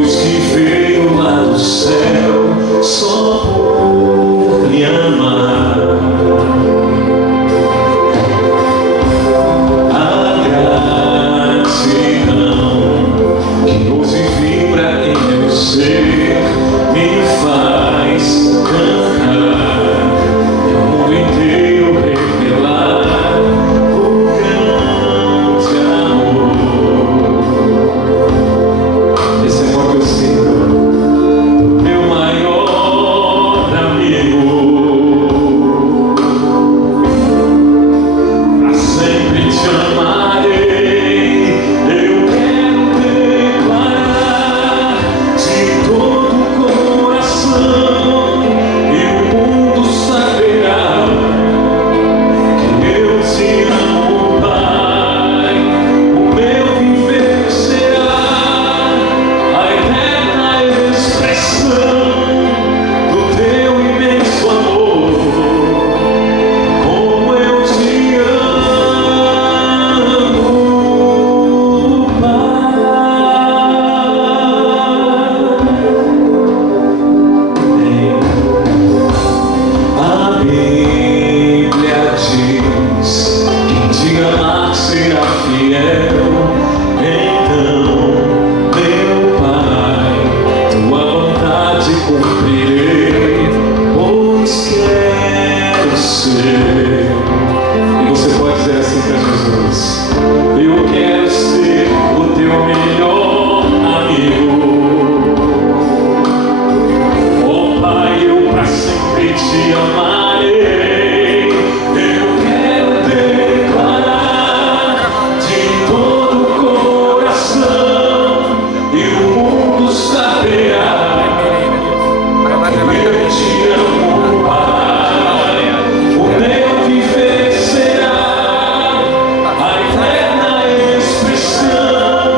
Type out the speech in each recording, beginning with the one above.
Deus que veio lá do céu só por lhe amar. A gratidão que hoje vibra em meu ser me faz cantar e ao mundo inteiro revelar o grande amor. Esse amor que eu sinto, meu maior amigo, pra sempre te amarei. Eu quero declarar de todo o coração, e o mundo saberá que eu te amo, Pai. O meu viver será a eterna expressão do teu imenso amor. Como eu te amo, Pai. A Bíblia diz: quem te amar será fiel. Então, meu Pai, tua vontade cumprirei, pois quero ser. E você pode dizer assim para Jesus: eu quero ser o teu melhor amigo. Oh Pai, eu pra sempre te amarei. Eu quero declarar de todo o coração, e o mundo saberá que eu te amo, Pai. O meu viver será a eterna expressão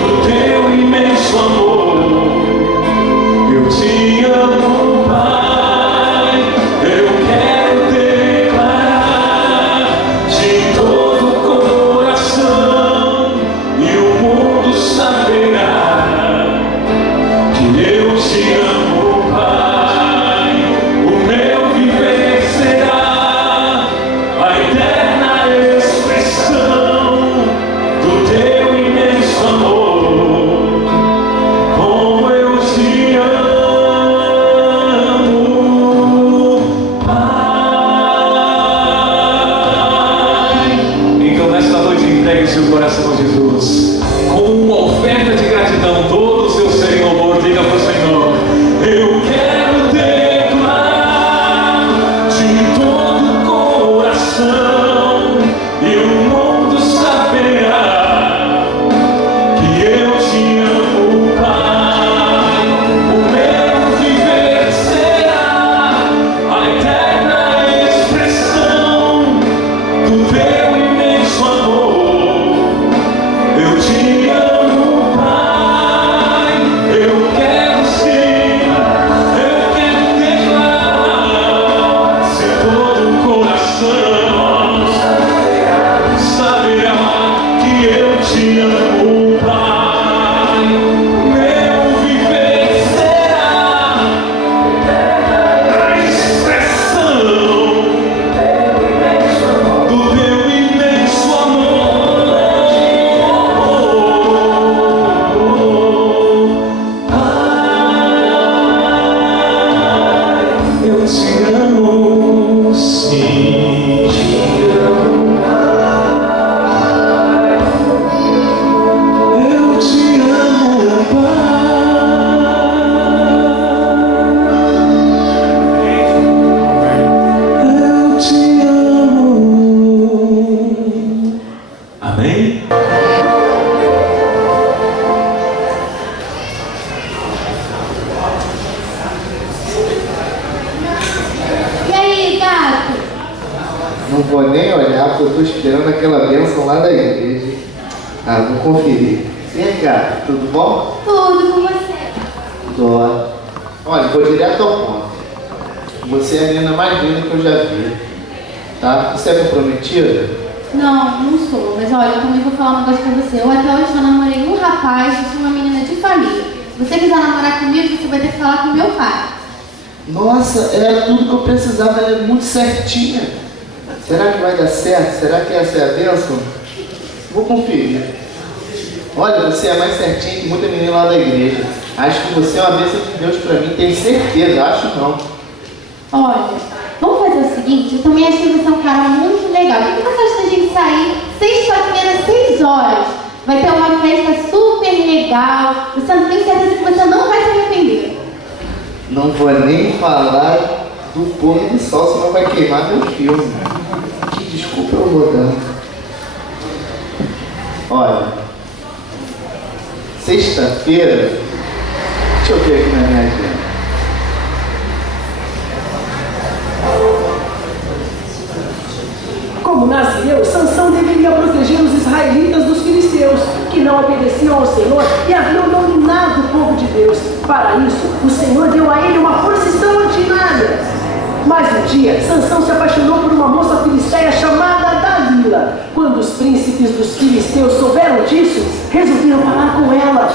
do teu imenso amor. Eu te amo, Pai. Eu quero declarar de todo o coração, e o mundo saberá que eu te amo, Pai. O meu viver será a eterna expressão do teu imenso amor. Como eu te amo, Pai. Então nesta noite entregue seu coração a Jesus com uma oferta de gratidão. Todo o seu ser em louvor, diga para o Senhor: eu quero declarar de todo o coração, e o mundo saberá que eu te amo, Pai. O meu viver será a eterna expressão do teu imenso amor. Eu te amo, Pai. Eu quero sim, eu quero declarar de todo o coração, saberá que eu te amo, Pai. Meu viver será a expressão do teu imenso amor. Pai, eu te amo, sim, te amo, Pai. Eu te amo, Pai. Eu te amo. Amém? E aí, gato? Não vou nem olhar porque eu estou esperando aquela bênção lá da igreja. Ah, vou conferir. Vem cá, tudo bom? Tudo com você. Tô. Olha, vou direto ao ponto. Você é a menina mais linda que eu já vi. Tá? Você é comprometida? Não, não sou. Mas olha, eu também vou falar um negócio pra você. Eu até hoje só namorei um rapaz e sou uma menina de família. Se Se você quiser namorar comigo, você vai ter que falar com meu pai. Nossa, era tudo que eu precisava, ela é muito certinha. Será que vai dar certo? Será que essa é a bênção? Vou conferir. Olha, você é mais certinha que muita menina lá da igreja. Acho que você é uma bênção de Deus pra mim, tenho certeza, acho não. Olha, vamos fazer o seguinte, eu também acho que você é um cara muito legal. O que você acha da gente sair sexta-feira, 6 horas? Vai ter uma festa super legal. Você não tem certeza que você não vai se arrepender. Não vou nem falar do pôr do sol, senão vai queimar meu filme. Que desculpa eu vou dar. Olha, sexta-feira, deixa eu ver aqui na minha agenda. Como nazireu, Sansão deveria proteger os israelitas dos filisteus, que não obedeciam ao Senhor e haviam dominado o povo de Deus. Para isso, o Senhor deu a ele uma força extraordinária. Mas um dia, Sansão se apaixonou por uma moça filisteia chamada Dalila. Quando os príncipes dos filisteus souberam disso, resolveram falar com ela.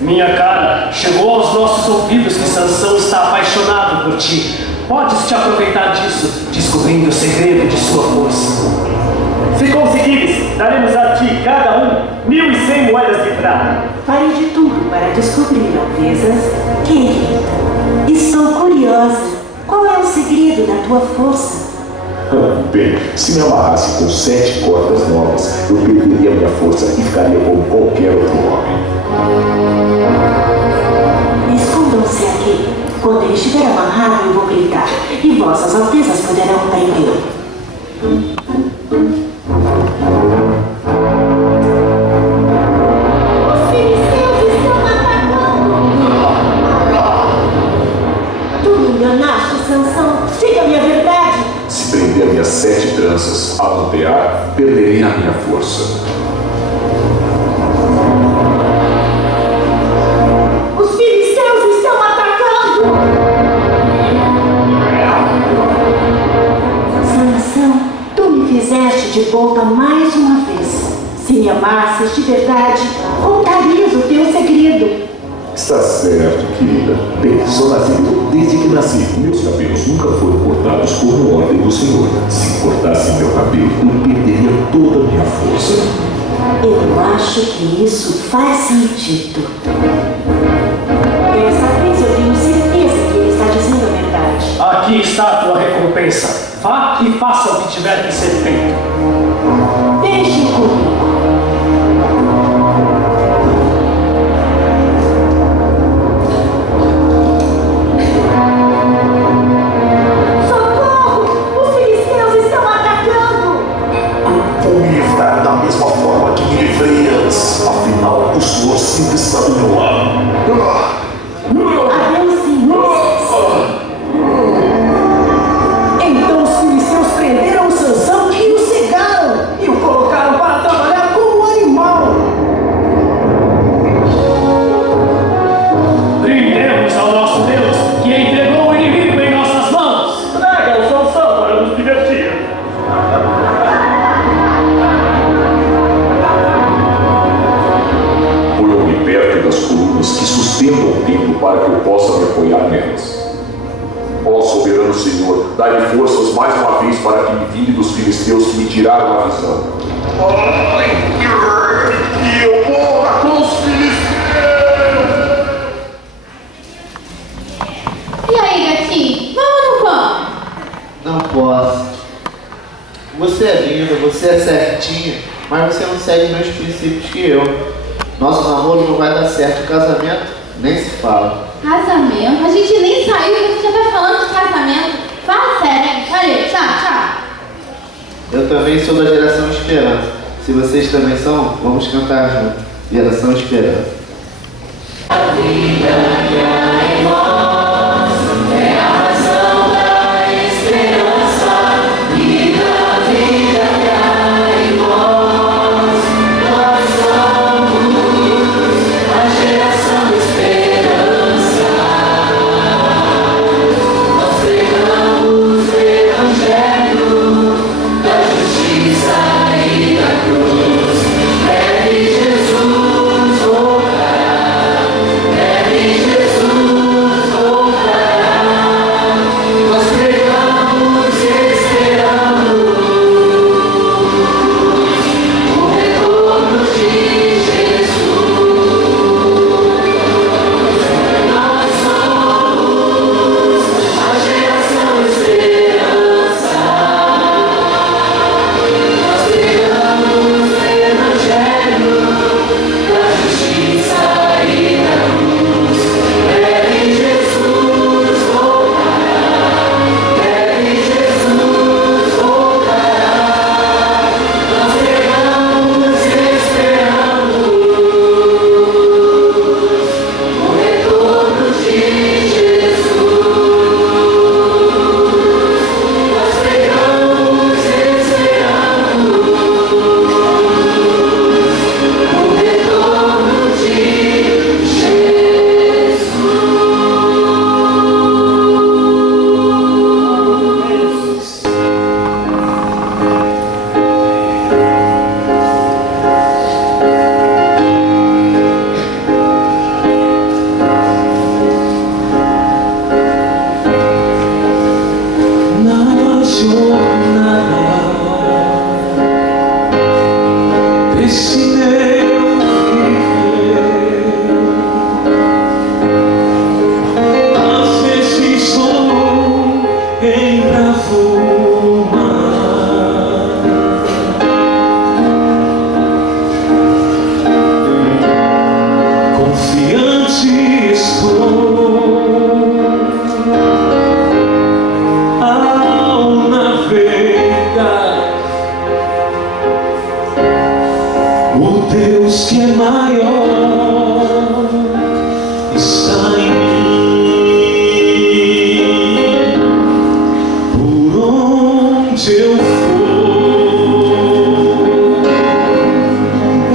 Minha cara, chegou aos nossos ouvidos que Sansão está apaixonado por ti. Podes te aproveitar disso, descobrindo o segredo de sua força. Se conseguires, daremos a ti, cada um, 1.100 moedas de prata. Farei de tudo para descobrir, Altezas. Querida, estou curiosa. Qual é o segredo da tua força? Bem, se me amarrasse com 7 cordas novas, eu perderia minha força e ficaria como qualquer outro homem. Escondam-se aqui. Quando ele estiver amarrado, eu vou gritar, e vossas altezas poderão prendê-lo. Os filisteus estão atacando! Tu me enganaste, Sansão. Diga-me a verdade. Se prender minhas 7 tranças a lutear, perderei a minha força. De volta mais uma vez. Se me amasses de verdade, contarias o teu segredo. Está certo, querida. Bem, sou nascido desde que nasci. Meus cabelos nunca foram cortados como ordem do Senhor. Se cortasse meu cabelo, eu perderia toda a minha força. Eu acho que isso faz sentido. Dessa vez eu tenho certeza que ele está dizendo a verdade. Aqui está a tua recompensa. Vá e faça o que tiver que ser feito. Deixe comigo. Socorro! Os filisteus estão atacando! Vou me livrar da mesma forma que me livrei antes. Afinal, o Senhor sempre está do meu lado. Adeus, sim. Então os filisteus prenderam Sansão e o cegaram, e o colocaram para trabalhar como um animal. Brindemos ao nosso Deus, que entregou o inimigo em nossas mãos. Traga o Sansão para nos divertir. Põe-me perto das colunas que sustentam o templo para que eu possa me apoiar nelas. Ó soberano Senhor, dai-me forças mais uma vez para que me vingue dos filisteus que me tiraram a visão. E eu morra com os filisteus! E aí, gatinho? Vamos ou não vamos? Não posso. Você é linda, você é certinha, mas você não segue os mesmos princípios que eu. Nosso namoro não vai dar certo, o casamento nem se fala. Casamento? A gente nem saiu e você já tá falando de casamento. Fala sério, hein? Valeu, tchau, tchau. Eu também sou da geração Esperança. Se vocês também são, vamos cantar junto. Geração Esperança. Jesus, oh está em mim. Por onde eu for,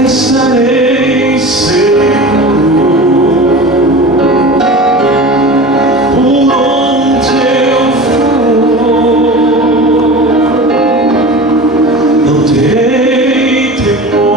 estarei seguro. Por onde eu for, não terei temor.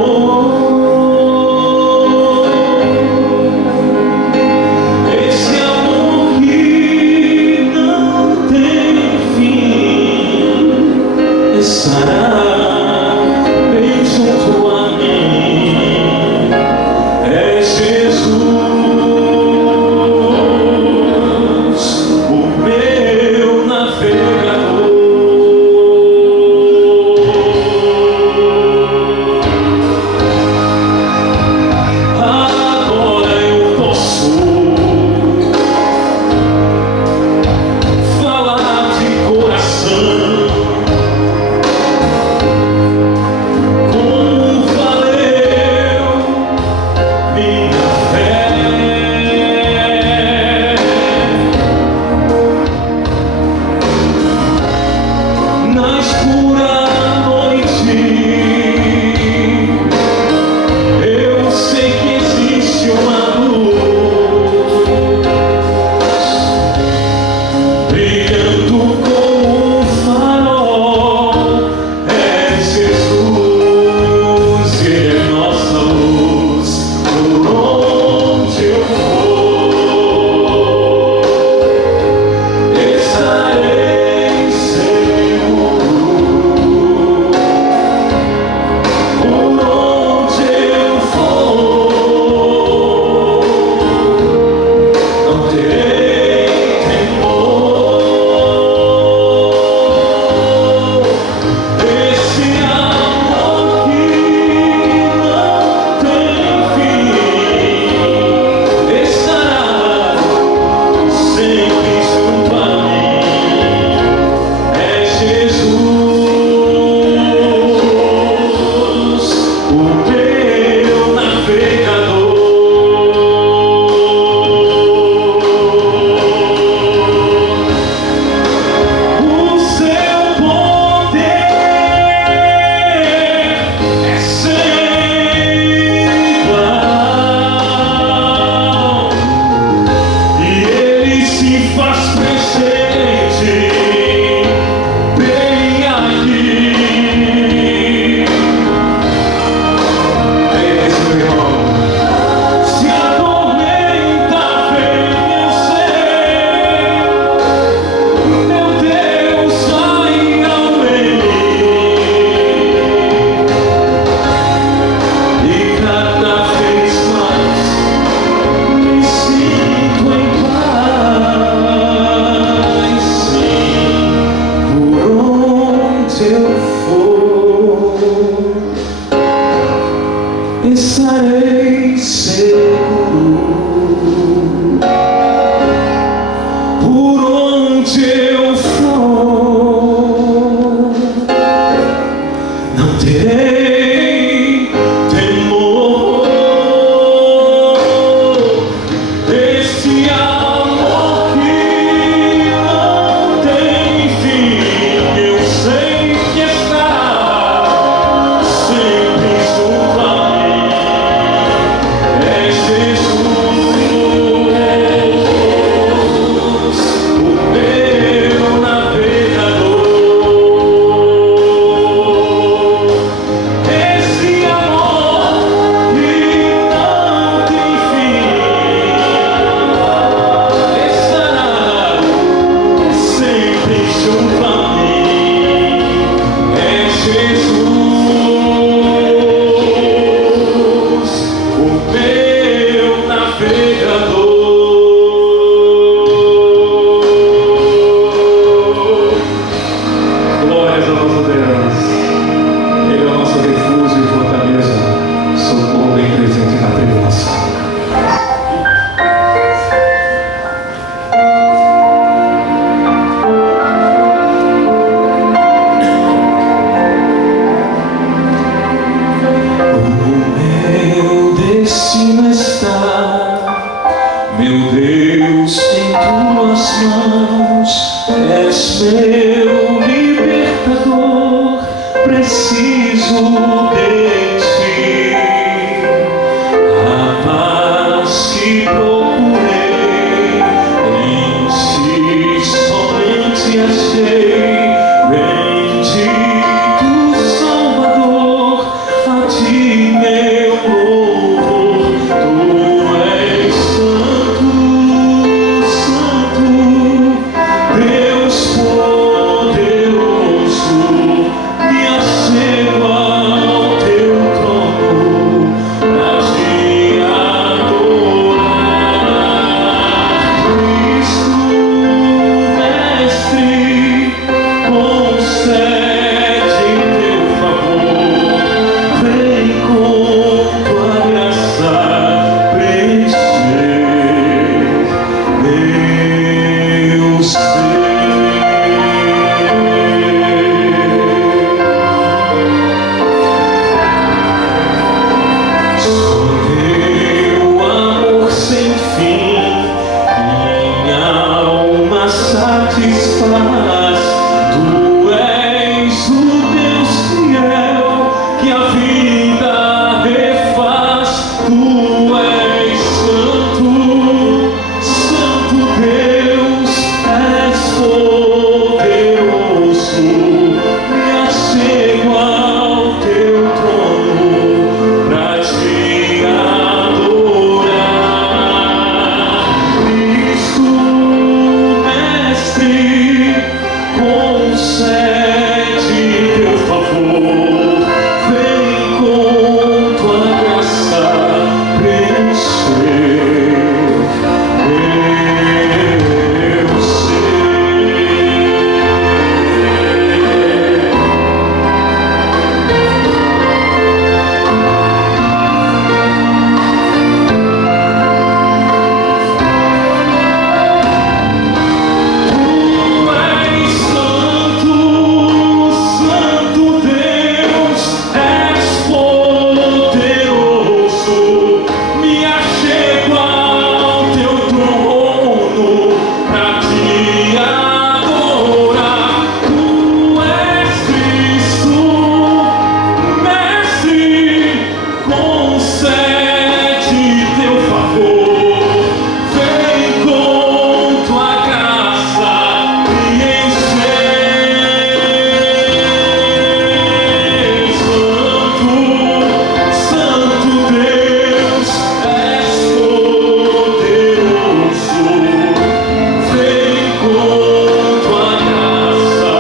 Deus, em tuas mãos és meu libertador, preciso de ti. A paz que procurei, em ti somente achei. Bendito Salvador, a ti meu louvor. Tu és santo, santo, Deus poderoso. Me achego ao teu trono pra te adorar. Cristo, mestre, concede teu favor, vem com tua graça preencher meu ser. Só teu amor sem fim minha alma satisfaz. Tu és o Deus fiel que a vida refaz. Tu és santo, santo Deus, és poderoso. Me achego ao teu trono pra te adorar. Cristo, mestre, concede teu favor, vem com tua graça preencher meu ser. Tu és santo, santo Deus, és poderoso. Me achego ao teu trono pra te adorar. Tu és Cristo, mestre, concede teu favor, vem com tua graça preencher. Santo, santo Deus, és poderoso, vem com tua graça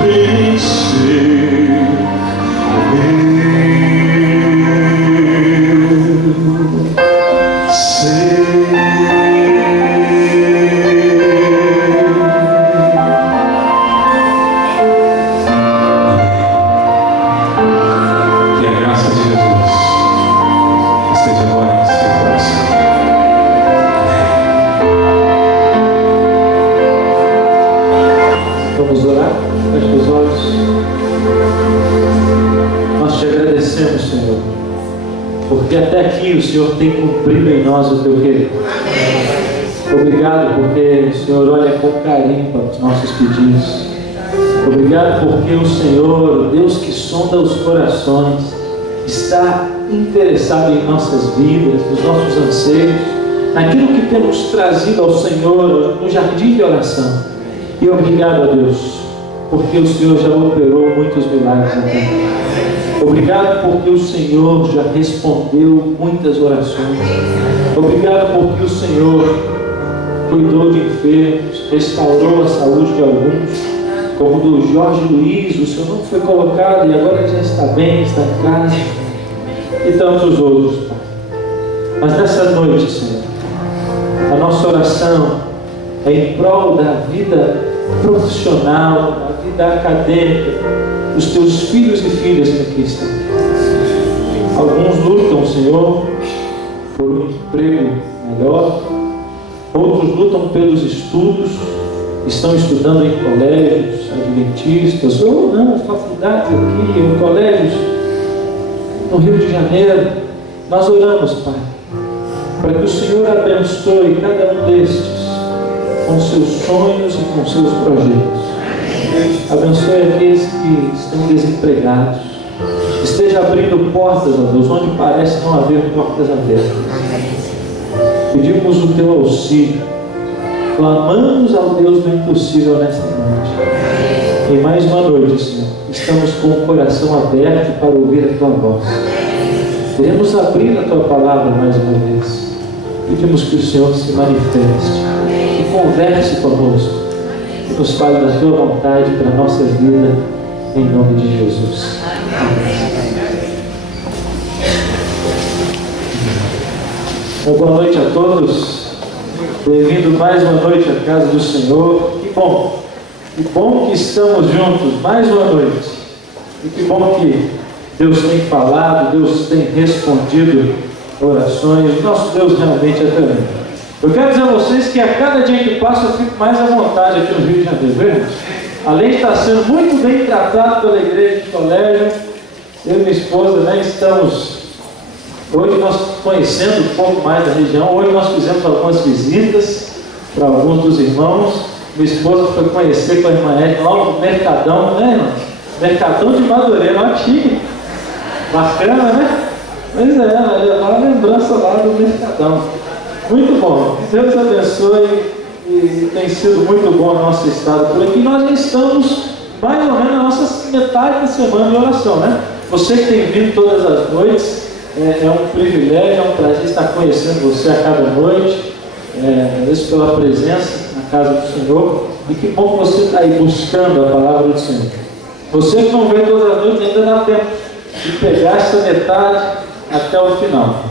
preencher meu ser. Que a graça de Jesus esteja agora em seu coração. Vamos orar? Feche os olhos. Nós te agradecemos, Senhor, porque até aqui o Senhor tem cumprido em nós o teu querer. Obrigado porque o Senhor olha com carinho para os nossos pedidos. Obrigado porque o Senhor, o Deus que sonda os corações, está interessado em nossas vidas, nos nossos anseios, naquilo que temos trazido ao Senhor no jardim de oração. E obrigado a Deus, porque o Senhor já operou muitos milagres até aqui. Obrigado porque o Senhor já respondeu muitas orações. Obrigado porque o Senhor cuidou de enfermos, restaurou a saúde de alguns, como do Jorge Luiz. O Senhor não foi colocado e agora ele já está bem, está em casa, e tantos outros, Pai. Mas nessa noite, Senhor, a nossa oração é em prol da vida profissional, da vida acadêmica dos teus filhos e filhas que aqui estão. Alguns lutam, Senhor, por um emprego melhor, outros lutam pelos estudos, estão estudando em colégios adventistas, ou não, faculdades aqui, em colégios no Rio de Janeiro. Nós oramos, Pai, para que o Senhor abençoe cada um destes com seus sonhos e com seus projetos. Abençoe aqueles que estão desempregados. Esteja abrindo portas, ó Deus, onde parece não haver portas abertas. Pedimos o teu auxílio. Clamamos ao Deus do impossível nesta noite. Em mais uma noite, Senhor, estamos com o coração aberto para ouvir a tua voz. Queremos abrir a tua palavra mais uma vez. Pedimos que o Senhor se manifeste e converse conosco e nos fale da tua vontade para a nossa vida, em nome de Jesus. Boa noite a todos. Bem-vindo mais uma noite à casa do Senhor. Que bom que estamos juntos mais uma noite. E que bom que Deus tem falado, Deus tem respondido orações. Nosso Deus realmente é tremendo. Eu quero dizer a vocês que a cada dia que passa eu fico mais à vontade aqui no Rio de Janeiro, viu? Além de estar sendo muito bem tratado pela igreja de colégio, eu e minha esposa, né, estamos... Hoje nós conhecendo um pouco mais da região. Hoje nós fizemos algumas visitas para alguns dos irmãos. Minha esposa foi conhecer com a irmã Edna lá no Mercadão, né, irmão? Mercadão de Madureira, olha que bacana, né? Pois é, ela levou a lembrança lá do Mercadão. Muito bom, que Deus abençoe, e tem sido muito bom a nossa estada por aqui. Nós já estamos mais ou menos na nossa metade da semana de oração, né? Você que tem vindo todas as noites, é um privilégio, é um prazer estar conhecendo você a cada noite, isso pela presença na casa do Senhor, e que bom que você está aí buscando a palavra do Senhor. Você que não vem todas as noites, ainda dá tempo de pegar essa metade até o final.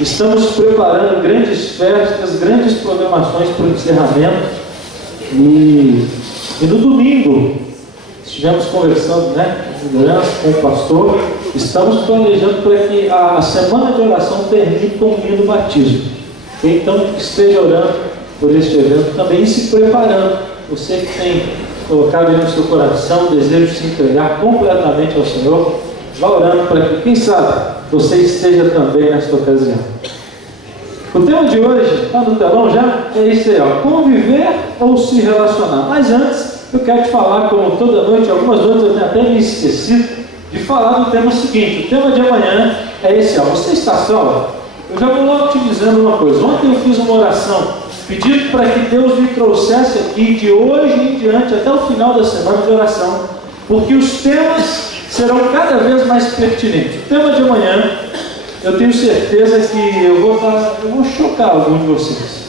Estamos preparando grandes festas, grandes programações para o encerramento, e no domingo estivemos conversando, né, com o pastor. Estamos planejando para que a semana de oração termine com o lindo batismo. Então, esteja orando por este evento também e se preparando. Você que tem colocado aí no seu coração o desejo de se entregar completamente ao Senhor, vá orando para que, quem sabe, você esteja também nesta ocasião. O tema de hoje, está no telão já? É isso aí, ó, conviver ou se relacionar. Mas antes, eu quero te falar, como toda noite, algumas noites eu tenho até me esquecido de falar do tema seguinte. O tema de amanhã é esse, ó, você está salvo? Eu já vou logo te dizendo uma coisa. Ontem eu fiz uma oração pedindo para que Deus me trouxesse aqui de hoje em diante até o final da semana de oração, porque os temas serão cada vez mais pertinentes. O tema de amanhã, eu tenho certeza que eu vou chocar alguns de vocês.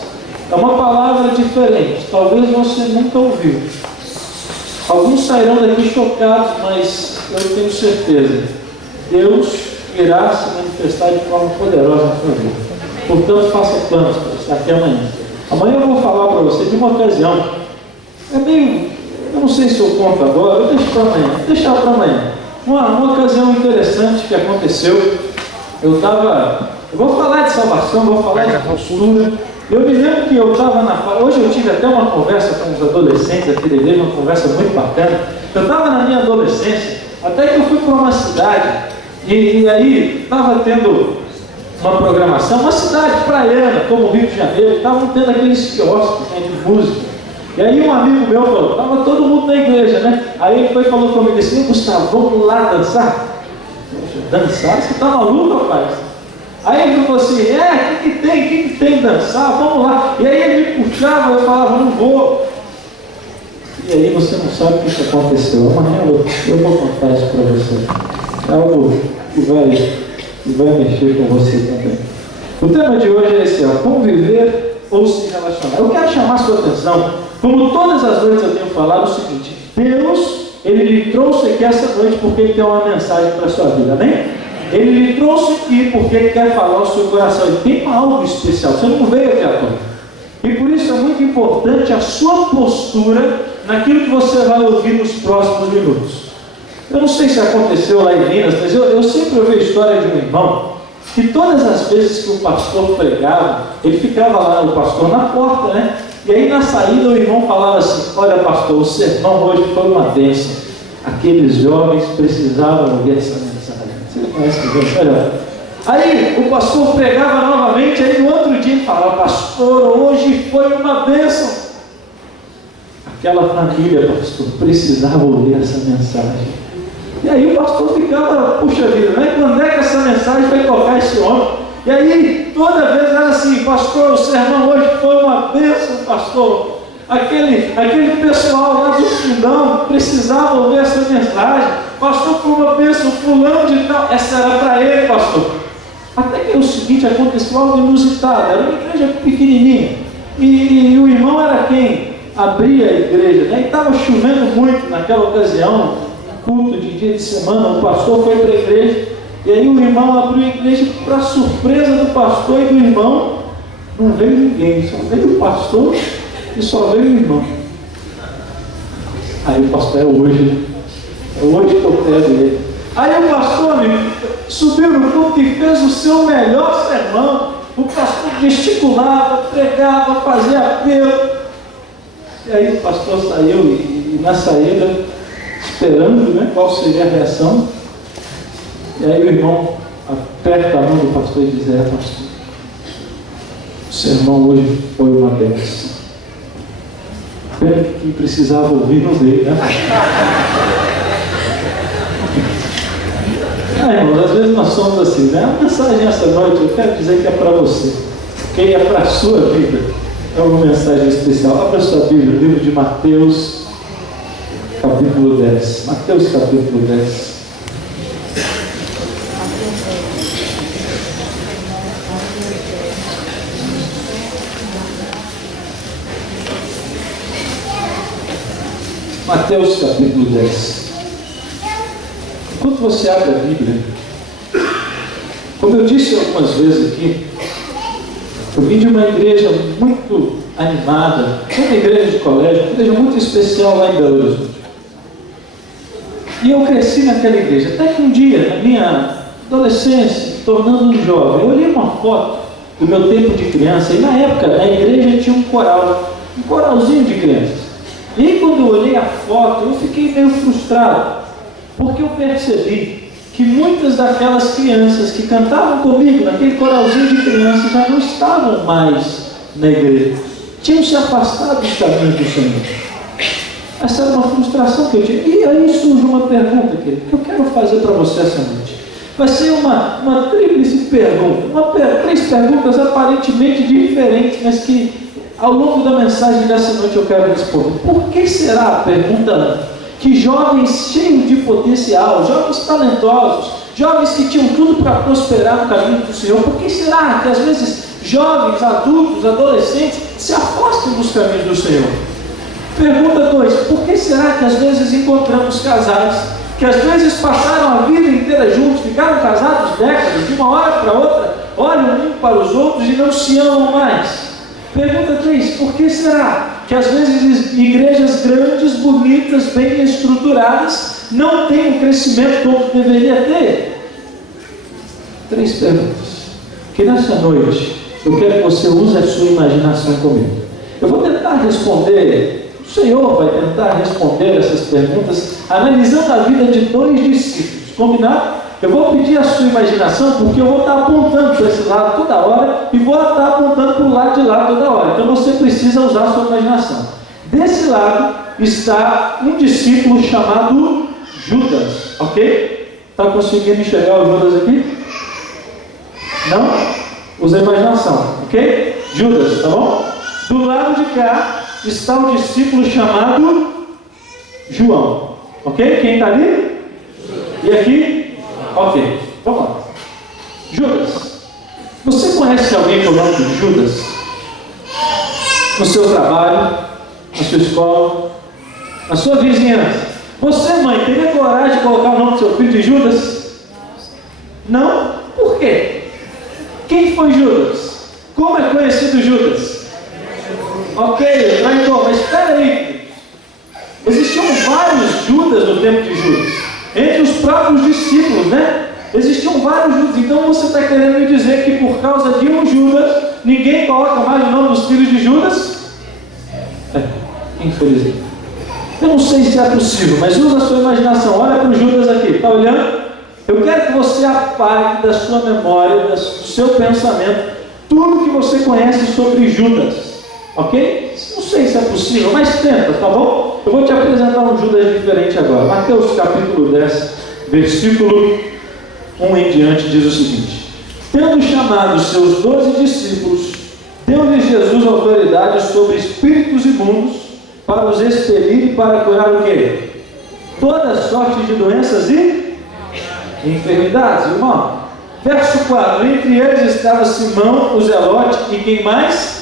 É uma palavra diferente, talvez você nunca ouviu. Alguns sairão daqui chocados, mas eu tenho certeza, Deus irá se manifestar de forma poderosa na sua vida. Portanto, faça planos para estar aqui amanhã. Amanhã eu vou falar para você de uma ocasião. Eu não sei se eu conto agora, eu deixo para amanhã. Vou deixar para amanhã. Uma ocasião interessante que aconteceu. Eu vou falar de salvação, vou falar de postura. Eu me lembro que eu estava hoje eu tive até uma conversa com os adolescentes aqui da igreja, uma conversa muito bacana. Eu estava na minha adolescência, até que eu fui para uma cidade, e aí estava tendo uma programação, uma cidade praiana, como o Rio de Janeiro, estavam tendo aqueles quiosques, né, de música. E aí um amigo meu falou, estava todo mundo na igreja, né? Aí ele foi e falou comigo assim, Gustavo, vamos lá dançar? Dançar? Você está maluco, rapaz? Aí ele falou assim, o que tem dançar? Vamos lá. E aí ele me puxava, eu falava, não vou. E aí você não sabe o que aconteceu. Amanhã eu vou contar isso para você. É algo que vai mexer com você também. O tema de hoje é esse, conviver ou se relacionar. Eu quero chamar a sua atenção, como todas as noites eu tenho falado, o seguinte, Deus, Ele lhe trouxe aqui essa noite porque Ele tem uma mensagem para a sua vida, amém? Ele lhe trouxe aqui porque Ele quer falar ao seu coração. Ele tem algo especial. Você não veio aqui à toa. E por isso é muito importante a sua postura naquilo que você vai ouvir nos próximos minutos. Eu não sei se aconteceu lá em Minas, mas eu sempre ouvi a história de um irmão que todas as vezes que o pastor pregava, ele ficava lá, o pastor na porta, né? E aí na saída o irmão falava assim, olha pastor, o sermão hoje foi uma bênção. Aqueles jovens precisavam ouvir essa mensagem. Você conhece o Olha, Aí o pastor pregava novamente, aí no outro dia ele falava: pastor, hoje foi uma bênção. Aquela família, pastor, precisava ouvir essa mensagem. E aí o pastor ficava: puxa vida, né? Quando é que essa mensagem vai tocar esse homem? E aí toda vez era assim: pastor, o sermão hoje foi uma bênção, pastor. Aquele pessoal lá do fundão precisava ouvir essa mensagem. Pastor, foi uma bênção, fulano de tal. Essa era para ele, pastor. Até que o seguinte aconteceu, algo inusitado. Era uma igreja pequenininha. E o irmão era quem abria a igreja, né? E estava chovendo muito naquela ocasião, culto de dia de semana. O pastor foi para a igreja. E aí o irmão abriu a igreja. Para surpresa do pastor e do irmão, não veio ninguém. Só veio o pastor e só veio o irmão. Aí o pastor: é hoje que eu pego ele. Aí o pastor subiu no culto e fez o seu melhor sermão. O pastor gesticulava, pregava, fazia apelo. E aí o pastor saiu e na saída, esperando, né, qual seria a reação. E aí o irmão aperta a mão do pastor e diz: pastor, o sermão hoje foi uma bênção. Pena que quem precisava ouvir não veio, né? Irmãos, às vezes nós somos assim, né? A mensagem essa noite, eu quero dizer que é para você, que é para a sua vida. É uma mensagem especial. Abra sua Bíblia, livro de Mateus, capítulo 10. Mateus, capítulo 10. Mateus, capítulo 10. Enquanto você abre a Bíblia, como eu disse algumas vezes aqui, eu vim de uma igreja muito animada, uma igreja de colégio, uma igreja muito especial lá em Belo Horizonte. E eu cresci naquela igreja, até que um dia, na minha adolescência, tornando um jovem, eu olhei uma foto do meu tempo de criança, e na época a igreja tinha um coralzinho de crianças. E aí, quando eu olhei a foto, eu fiquei meio frustrado, porque eu percebi que muitas daquelas crianças que cantavam comigo naquele coralzinho de crianças já não estavam mais na igreja, tinham se afastado dos caminhos do Senhor. Essa era uma frustração que eu tinha. E aí surge uma pergunta, querido, que eu quero fazer para você essa noite. Vai ser uma tríplice pergunta, três perguntas aparentemente diferentes, mas que ao longo da mensagem dessa noite eu quero responder. Por que será, pergunta, que jovens cheios de potencial, jovens talentosos, jovens que tinham tudo para prosperar no caminho do Senhor, por que será que às vezes jovens, adultos, adolescentes se afastam dos caminhos do Senhor? Pergunta 2, por que será que às vezes encontramos casais que às vezes passaram a vida inteira juntos, ficaram casados décadas, de uma hora para outra, olham um para os outros e não se amam mais? Pergunta 3, por que será que às vezes igrejas grandes, bonitas, bem estruturadas, não têm o crescimento como deveria ter? 3 perguntas, que nessa noite eu quero que você use a sua imaginação comigo. Eu vou tentar responder, o Senhor vai tentar responder essas perguntas, analisando a vida de 2 discípulos, combinado? Eu vou pedir a sua imaginação, porque eu vou estar apontando para esse lado toda hora e vou estar apontando para o lado de lá toda hora. Então você precisa usar a sua imaginação. Desse lado está um discípulo chamado Judas, ok? Está conseguindo enxergar o Judas aqui? Não? Usa a imaginação, ok? Judas, tá bom? Do lado de cá está um discípulo chamado João, ok? Quem está ali? E aqui? Ok, vamos lá. Judas. Você conhece alguém com o nome de Judas? No seu trabalho, na sua escola, na sua vizinhança. Você, mãe, teria coragem de colocar o nome do seu filho de Judas? Não? Por quê? Quem foi Judas? Como é conhecido Judas? Ok, traidor, mas espera aí. Existiam vários Judas no tempo de Judas. Entre os próprios discípulos, né? Existiam vários Judas. Então você está querendo me dizer que por causa de um Judas, ninguém coloca mais o nome dos filhos de Judas? Infelizmente. Eu não sei se é possível, mas usa a sua imaginação. Olha para o Judas aqui. Está olhando? Eu quero que você apague da sua memória, do seu pensamento, tudo que você conhece sobre Judas. Ok? Não sei se é possível, mas tenta, tá bom? Eu vou te apresentar um Judas diferente agora. Mateus capítulo 10, versículo 1 em diante, diz o seguinte: tendo chamado os seus 12 discípulos, deu-lhes Jesus autoridade sobre espíritos imundos, para os expelir e para curar o quê? Toda sorte de doenças e enfermidades, irmão. Verso 4: entre eles estava Simão, o Zelote, e quem mais?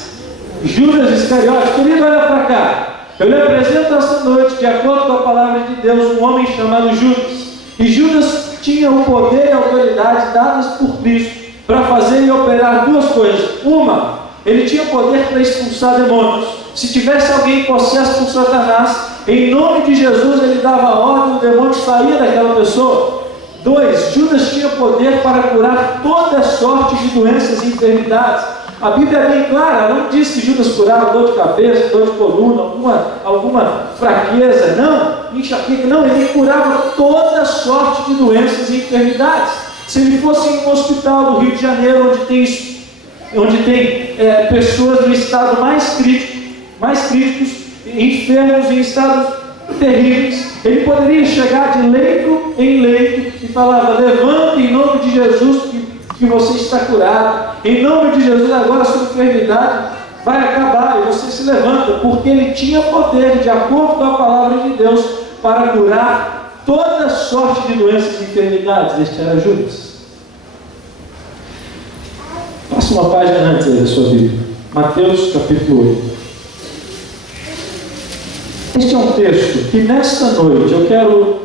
Judas Iscariote. Querido, olha para cá. Eu lhe apresento esta noite, de acordo com a palavra de Deus, um homem chamado Judas. E Judas tinha o poder e a autoridade dadas por Cristo para fazer e operar duas coisas. Uma, ele tinha poder para expulsar demônios. Se tivesse alguém possesso por Satanás, em nome de Jesus ele dava a ordem, o demônio saía daquela pessoa. 2, Judas tinha poder para curar toda sorte de doenças e enfermidades. A Bíblia é bem clara, não diz que Judas curava dor de cabeça, dor de coluna, alguma fraqueza, não, enxaqueca, não, ele curava toda sorte de doenças e enfermidades. Se ele fosse em um hospital do Rio de Janeiro, onde tem pessoas no estado mais críticos, enfermos em estados terríveis, ele poderia chegar de leito em leito e falar: levante em nome de Jesus que você está curado, em nome de Jesus agora a sua enfermidade vai acabar, e você se levanta, porque ele tinha poder, de acordo com a palavra de Deus, para curar toda sorte de doenças e enfermidades. Este era Judas. Passa uma página antes aí da sua Bíblia, Mateus capítulo 8. Este é um texto que nesta noite eu quero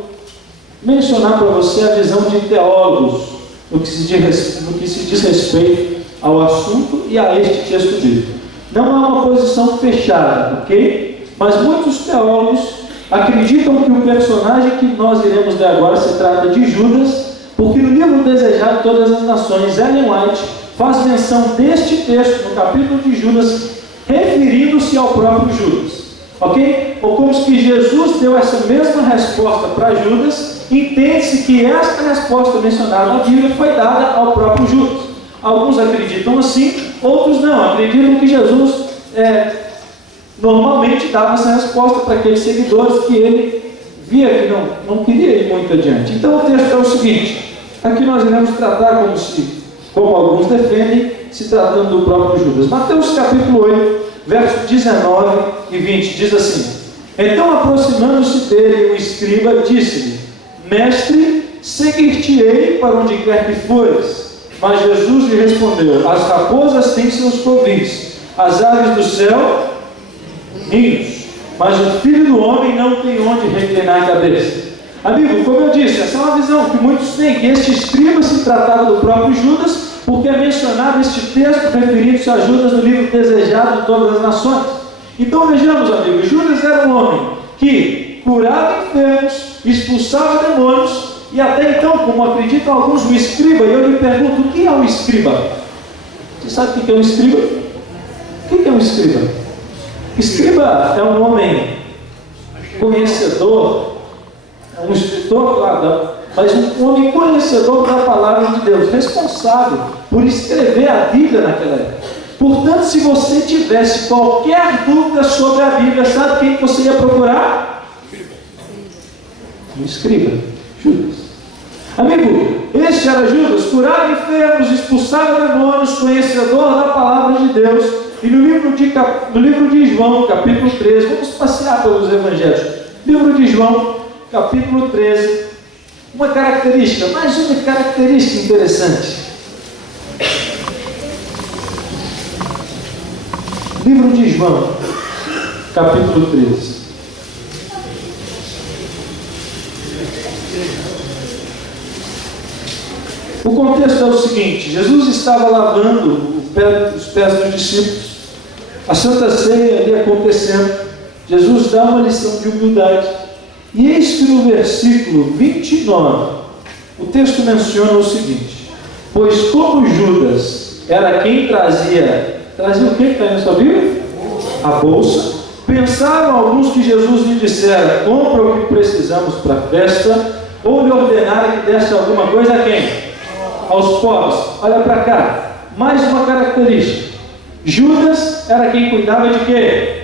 mencionar para você a visão de teólogos no que se diz respeito ao assunto e a este texto bíblico. Não é uma posição fechada, ok? Mas muitos teólogos acreditam que o personagem que nós iremos ler agora se trata de Judas, porque no livro Desejado de Todas as Nações, Ellen White faz menção deste texto no capítulo de Judas, referindo-se ao próprio Judas. Ok? Ou como que Jesus deu essa mesma resposta para Judas, entende-se que esta resposta mencionada na Bíblia foi dada ao próprio Judas. Alguns acreditam assim, outros não. Acreditam que Jesus normalmente dava essa resposta para aqueles seguidores que ele via que não queria ir muito adiante. Então o texto é o seguinte: aqui nós iremos tratar como alguns defendem, se tratando do próprio Judas. Mateus capítulo 8, versos 19 e 20, diz assim: então aproximando-se dele um escriba, disse-lhe: mestre, seguir-te-ei para onde quer que fores. Mas Jesus lhe respondeu: as raposas têm seus covis, as aves do céu ninhos, mas o Filho do Homem não tem onde reclinar a cabeça. Amigo, como eu disse, essa é uma visão que muitos têm, que este escriba se tratava do próprio Judas, porque é mencionado este texto referindo-se a Judas no livro Desejado de Todas as Nações. Então vejamos, amigos, Judas era um homem que curava enfermos, expulsava demônios, e até então, como acreditam alguns, o escriba, e eu lhe pergunto: o que é um escriba? Você sabe o que é um escriba? O que é um escriba? Escriba é um homem conhecedor, é um escritor, claro, mas um homem conhecedor da palavra de Deus, responsável por escrever a Bíblia naquela época. Portanto, se você tivesse qualquer dúvida sobre a Bíblia, sabe quem você ia procurar? Um escriba, Judas. Amigo, este era Judas, curava enfermos, expulsava demônios, conhecedor da palavra de Deus. E no livro de João, capítulo 13, vamos passear pelos evangelhos. Livro de João, capítulo 13, uma característica, mais uma característica interessante. Livro de João, capítulo 13. O contexto é o seguinte: Jesus estava lavando os pés dos discípulos, a Santa Ceia ali acontecendo. Jesus dá uma lição de humildade, e eis que no versículo 29 o texto menciona o seguinte: pois como Judas era quem trazia o que está aí na sua Bíblia? A bolsa. Pensaram alguns que Jesus lhe dissera: compra o que precisamos para a festa, ou lhe ordenara que desse alguma coisa a quem? Aos pobres. Olha para cá, mais uma característica. Judas era quem cuidava de quê?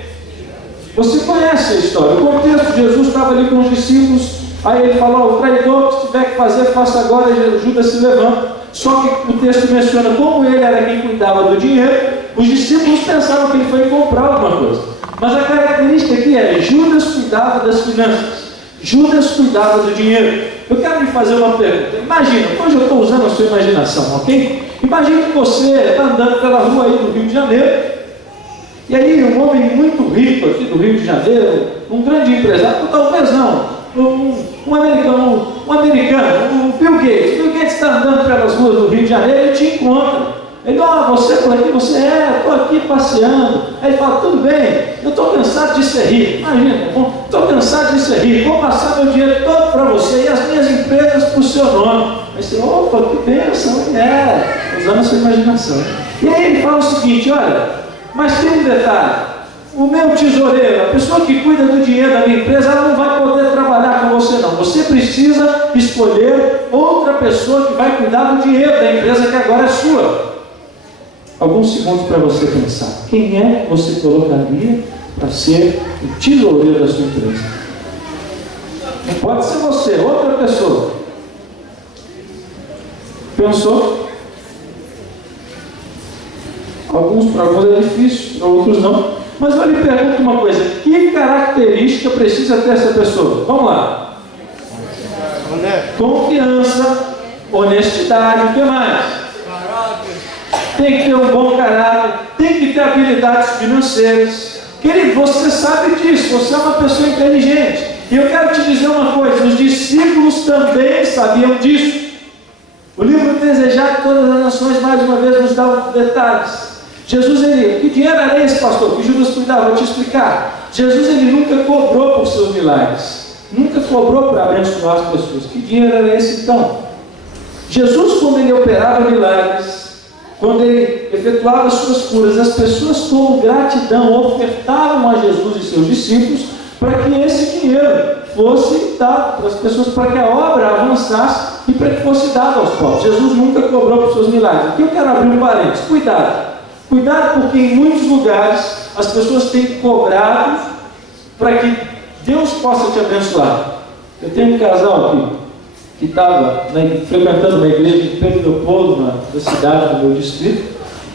Você conhece a história. O contexto, Jesus estava ali com os discípulos, aí ele falou: o traidor, que tiver que fazer, faça agora. E Judas se levanta. Só que o texto menciona como ele era quem cuidava do dinheiro. Os discípulos pensavam que ele foi comprar alguma coisa. Mas a característica aqui é: Judas cuidava das finanças, Judas cuidava do dinheiro. Eu quero lhe fazer uma pergunta. Imagina, hoje eu estou usando a sua imaginação, ok? Imagina que você está andando pela rua aí do Rio de Janeiro, e aí um homem muito rico aqui do Rio de Janeiro, um grande empresário, talvez não, um americano, o Bill Gates. Bill Gates está andando pelas ruas do Rio de Janeiro, ele te encontra. Ele fala: você por aqui? Você estou aqui passeando. Aí ele fala: tudo bem, eu estou cansado de ser rico. Imagina, estou cansado de ser rico, vou passar meu dinheiro todo para você e as minhas empresas para o seu nome. Aí você: opa, que bênção, usando a sua imaginação. E aí ele fala o seguinte: olha, mas tem um detalhe, o meu tesoureiro, a pessoa que cuida do dinheiro da minha empresa, ela não vai poder trabalhar com você não. Você precisa escolher outra pessoa que vai cuidar do dinheiro da empresa que agora é sua. Alguns segundos para você pensar. Quem é que você colocaria para ser o tesoureiro da sua empresa? Não pode ser você, outra pessoa. Pensou? Para alguns é difícil, para outros não. Mas eu lhe pergunto uma coisa: que característica precisa ter essa pessoa? Vamos lá. Confiança, honestidade, o que mais? Tem que ter um bom caráter, tem que ter habilidades financeiras. Querido, você sabe disso, você é uma pessoa inteligente. E eu quero te dizer uma coisa: os discípulos também sabiam disso. O livro Desejar de Todas as Nações, mais uma vez, nos dá detalhes. Jesus, que dinheiro era esse, pastor, que Judas cuidava? Vou te explicar. Jesus, nunca cobrou por seus milagres, nunca cobrou para abençoar as pessoas. Que dinheiro era esse então? Jesus, quando ele operava milagres, quando ele efetuava as suas curas, as pessoas, como gratidão, ofertavam a Jesus e seus discípulos para que esse dinheiro fosse dado para as pessoas, para que a obra avançasse e para que fosse dado aos pobres. Jesus nunca cobrou por seus milagres. Aqui eu quero abrir um parênteses. Cuidado, porque em muitos lugares as pessoas têm cobrado para que Deus possa te abençoar. Eu tenho um casal aqui que estava frequentando uma igreja em Pedro Leopoldo, da cidade do meu distrito.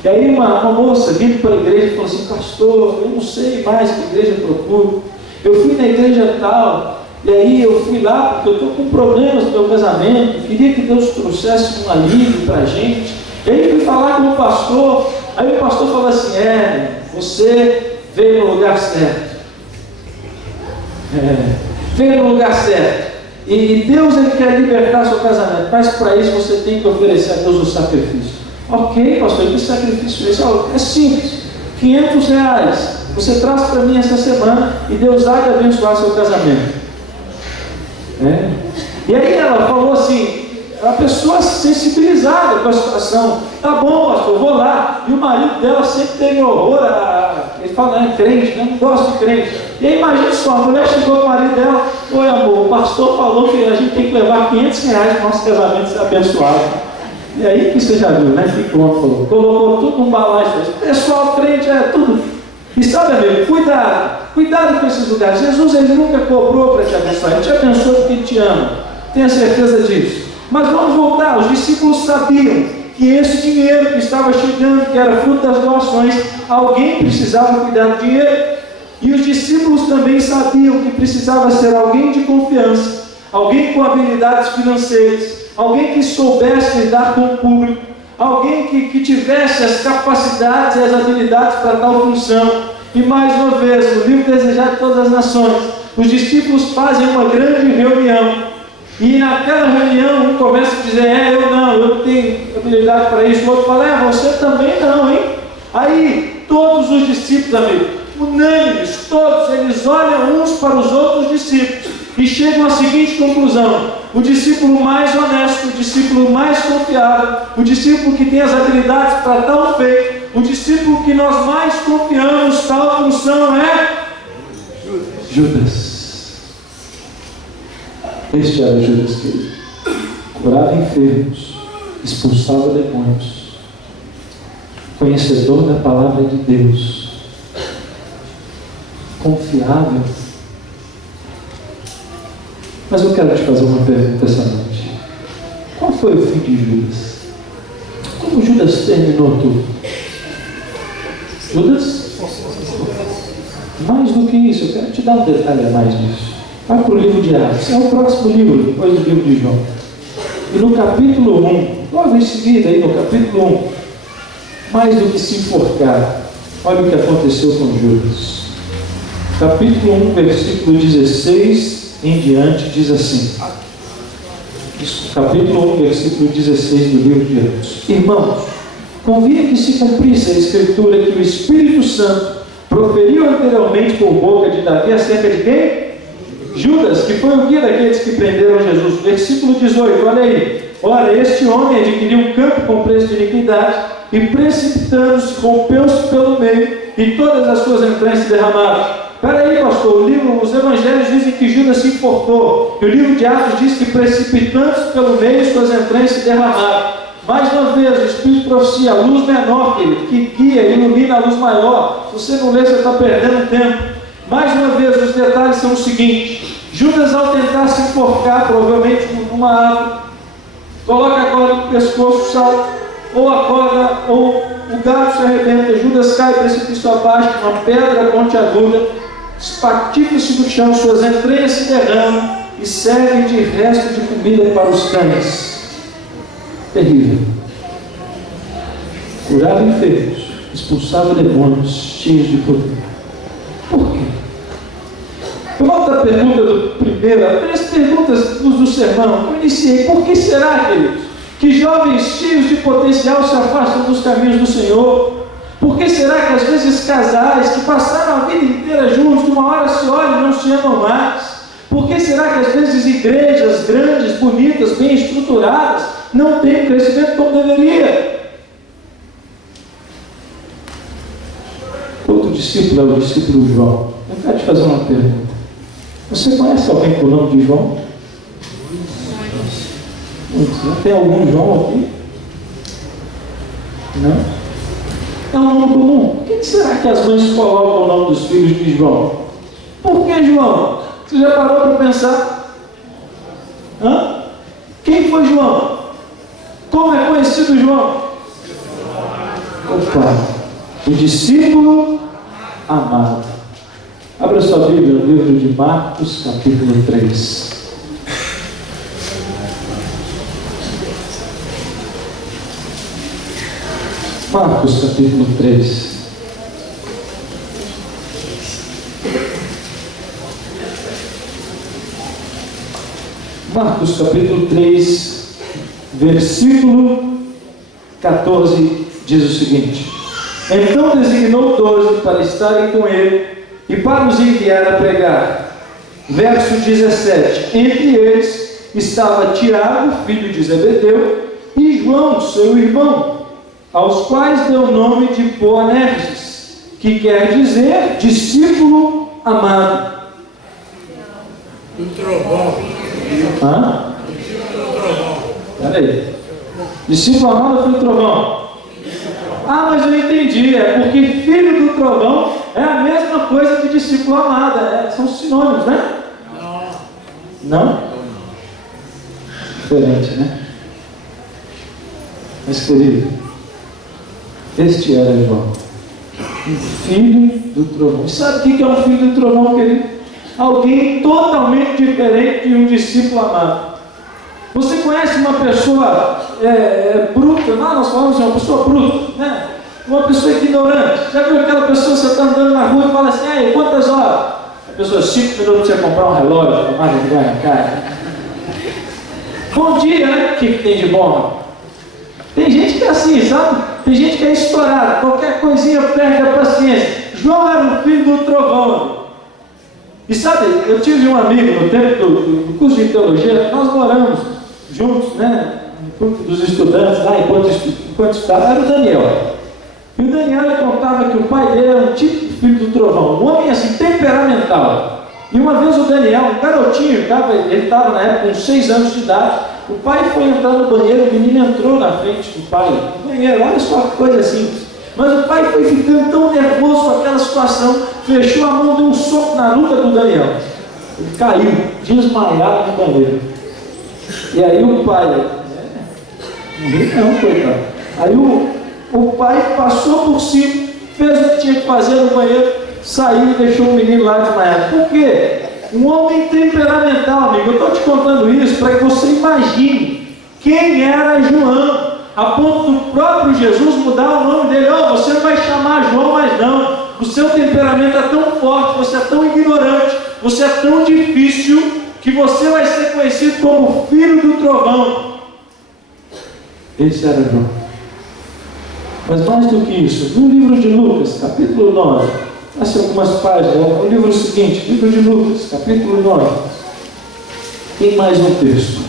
E aí uma moça vindo para a igreja e falou assim: pastor, eu não sei mais que igreja eu procuro. Eu fui na igreja tal, e aí eu fui lá porque eu estou com problemas no meu casamento, queria que Deus trouxesse um alívio para a gente. E aí fui falar com o pastor, aí o pastor falou assim: você veio no lugar certo. Veio no lugar certo. E Deus, ele quer libertar seu casamento, mas para isso você tem que oferecer a Deus o sacrifício. Ok, pastor, que sacrifício é esse? É simples, R$500 você traz para mim essa semana e Deus há de abençoar seu casamento. E aí ela falou assim, a pessoa sensibilizada com a situação: tá bom, pastor, eu vou lá. E o marido dela sempre teve horror ele fala: crente, não gosto de crente. E aí imagina só, a mulher chegou com o marido dela: oi amor, o pastor falou que a gente tem que levar R$500 para o nosso casamento ser abençoado. E aí que você já viu, né? Que colocou tudo num balaio. Pessoal, crente, tudo. E sabe, amigo, cuidado com esses lugares. Jesus, ele nunca cobrou para te abençoar, ele te abençoa porque ele te ama. Tenha certeza disso. Mas vamos voltar. Os discípulos sabiam que esse dinheiro que estava chegando, que era fruto das doações, alguém precisava cuidar do dinheiro. E os discípulos também sabiam que precisava ser alguém de confiança, alguém com habilidades financeiras, alguém que soubesse lidar com o público, alguém que tivesse as capacidades e as habilidades para tal função. E mais uma vez, no livro Desejar de Todas as Nações, os discípulos fazem uma grande reunião. E naquela reunião, um começa a dizer: eu não tenho habilidade para isso. O outro fala: você também não, hein? Aí, todos os discípulos, amigo, unânimes, todos, eles olham uns para os outros discípulos e chegam à seguinte conclusão: o discípulo mais honesto, o discípulo mais confiável, o discípulo que tem as habilidades para tal feito, o discípulo que nós mais confiamos, tal função é Judas. Este era Judas, querido. Curava enfermos, expulsava demônios, conhecedor da palavra de Deus, confiável. Mas eu quero te fazer uma pergunta essa noite. Qual foi o fim de Judas? Como Judas terminou tudo? Judas? Mais do que isso, eu quero te dar um detalhe a mais disso. Vai para o livro de Atos, é o próximo livro, depois do livro de João. E no capítulo 1, logo em seguida, aí no capítulo 1, mais do que se enforcar, olha o que aconteceu com Judas. Capítulo 1, versículo 16 em diante, diz assim. Capítulo 1, versículo 16 do livro de Atos. Irmãos, convinha que se cumprisse a escritura que o Espírito Santo proferiu anteriormente por boca de Davi acerca de quem? Judas, que foi o guia daqueles que prenderam Jesus. Versículo 18, olha aí. Ora, este homem adquiriu um campo com preço de iniquidade e, precipitando-se, rompeu-se pelo meio e todas as suas entranhas se derramaram. Espera aí, pastor, os evangelhos dizem que Judas se enforcou, e o livro de Atos diz que, precipitando-se pelo meio, suas entranhas se derramaram. Mais uma vez, o Espírito de profecia, a luz menor, querido, que guia e ilumina a luz maior. Se você não lê, você está perdendo tempo. Mais uma vez, os detalhes são os seguintes. Judas, ao tentar se enforcar, provavelmente numa árvore, coloca a corda no pescoço, salta, ou a corda, ou o gato se arrebenta. Judas cai precipício abaixo, uma pedra pontiaguda, espatifa-se no chão, suas entranhas se derramam e servem de resto de comida para os cães. Terrível. Curava enfermos, expulsava demônios cheios de poder. Por quê? Eu volto à pergunta do primeiro, três perguntas do sermão que eu iniciei. Por que será, queridos, que jovens cheios de potencial se afastam dos caminhos do Senhor? Por que será que às vezes casais que passaram a vida inteira juntos, de uma hora se olham e não se amam mais? Por que será que às vezes igrejas grandes, bonitas, bem estruturadas, não têm crescimento como deveria? Outro discípulo é o discípulo João. Eu quero te fazer uma pergunta. Você conhece alguém com o nome de João? Não tem algum João aqui? Não? É um nome comum. Por que será que as mães colocam o nome dos filhos de João? Por que João? Você já parou para pensar? Hã? Quem foi João? Como é conhecido João? Opa! O discípulo amado. Abra sua Bíblia no livro de Marcos, capítulo 3. Marcos, capítulo 3. Marcos, capítulo 3, versículo 14, diz o seguinte: Então designou 12 para estarem com ele e para os enviar a pregar. Verso 17: Entre eles estava Tiago, filho de Zebedeu, e João, seu irmão, aos quais deu o nome de Boanerges, que quer dizer discípulo amado. Do trovão. Hã? Espera aí. Discípulo amado foi o trovão. Ah, mas eu entendi. É porque filho do trovão é a mesma coisa que discípulo amado. São sinônimos, né? Não? Diferente, né? Mas, querido, este era João, um filho do trovão. E sabe o que é um filho do trovão, querido? Alguém totalmente diferente de um discípulo amado. Você conhece uma pessoa bruta? Não, nós falamos de uma pessoa bruta, né? Uma pessoa ignorante. Já viu aquela pessoa, você está andando na rua e fala assim: Ei, quantas horas? A pessoa, 5 minutos para você comprar um relógio, para mais ligar na cara. Bom dia, né? O que tem de bom? Tem gente que é assim, sabe? Tem gente que é estourada, qualquer coisinha perde a paciência. João era um filho do trovão. E sabe, eu tive um amigo no tempo do curso de teologia, nós moramos juntos, né? No grupo dos estudantes lá, enquanto estudava, era o Daniel. E o Daniel, ele contava que o pai dele era um tipo de filho do trovão, um homem assim, temperamental. E uma vez o Daniel, um garotinho, ele estava na época com 6 anos de idade, o pai foi entrar no banheiro, o menino entrou na frente do pai, no banheiro, olha só que coisa simples. Mas o pai foi ficando tão nervoso com aquela situação, fechou a mão, deu um soco na nuca do Daniel. Ele caiu, desmaiado no banheiro. E aí o pai, não, coitado. Aí o pai passou por cima, fez o que tinha que fazer no banheiro, saiu e deixou o menino lá desmaiado. Por quê? Um homem temperamental, amigo. Eu estou te contando isso para que você imagine quem era João, a ponto do próprio Jesus mudar o nome dele. Oh, você não vai chamar João mais não. O seu temperamento é tão forte, você é tão ignorante, você é tão difícil, que você vai ser conhecido como filho do trovão. Esse era João. Mas mais do que isso, no livro de Lucas, capítulo 9, passe algumas páginas, o livro seguinte, livro de Lucas, capítulo 9, tem mais um texto.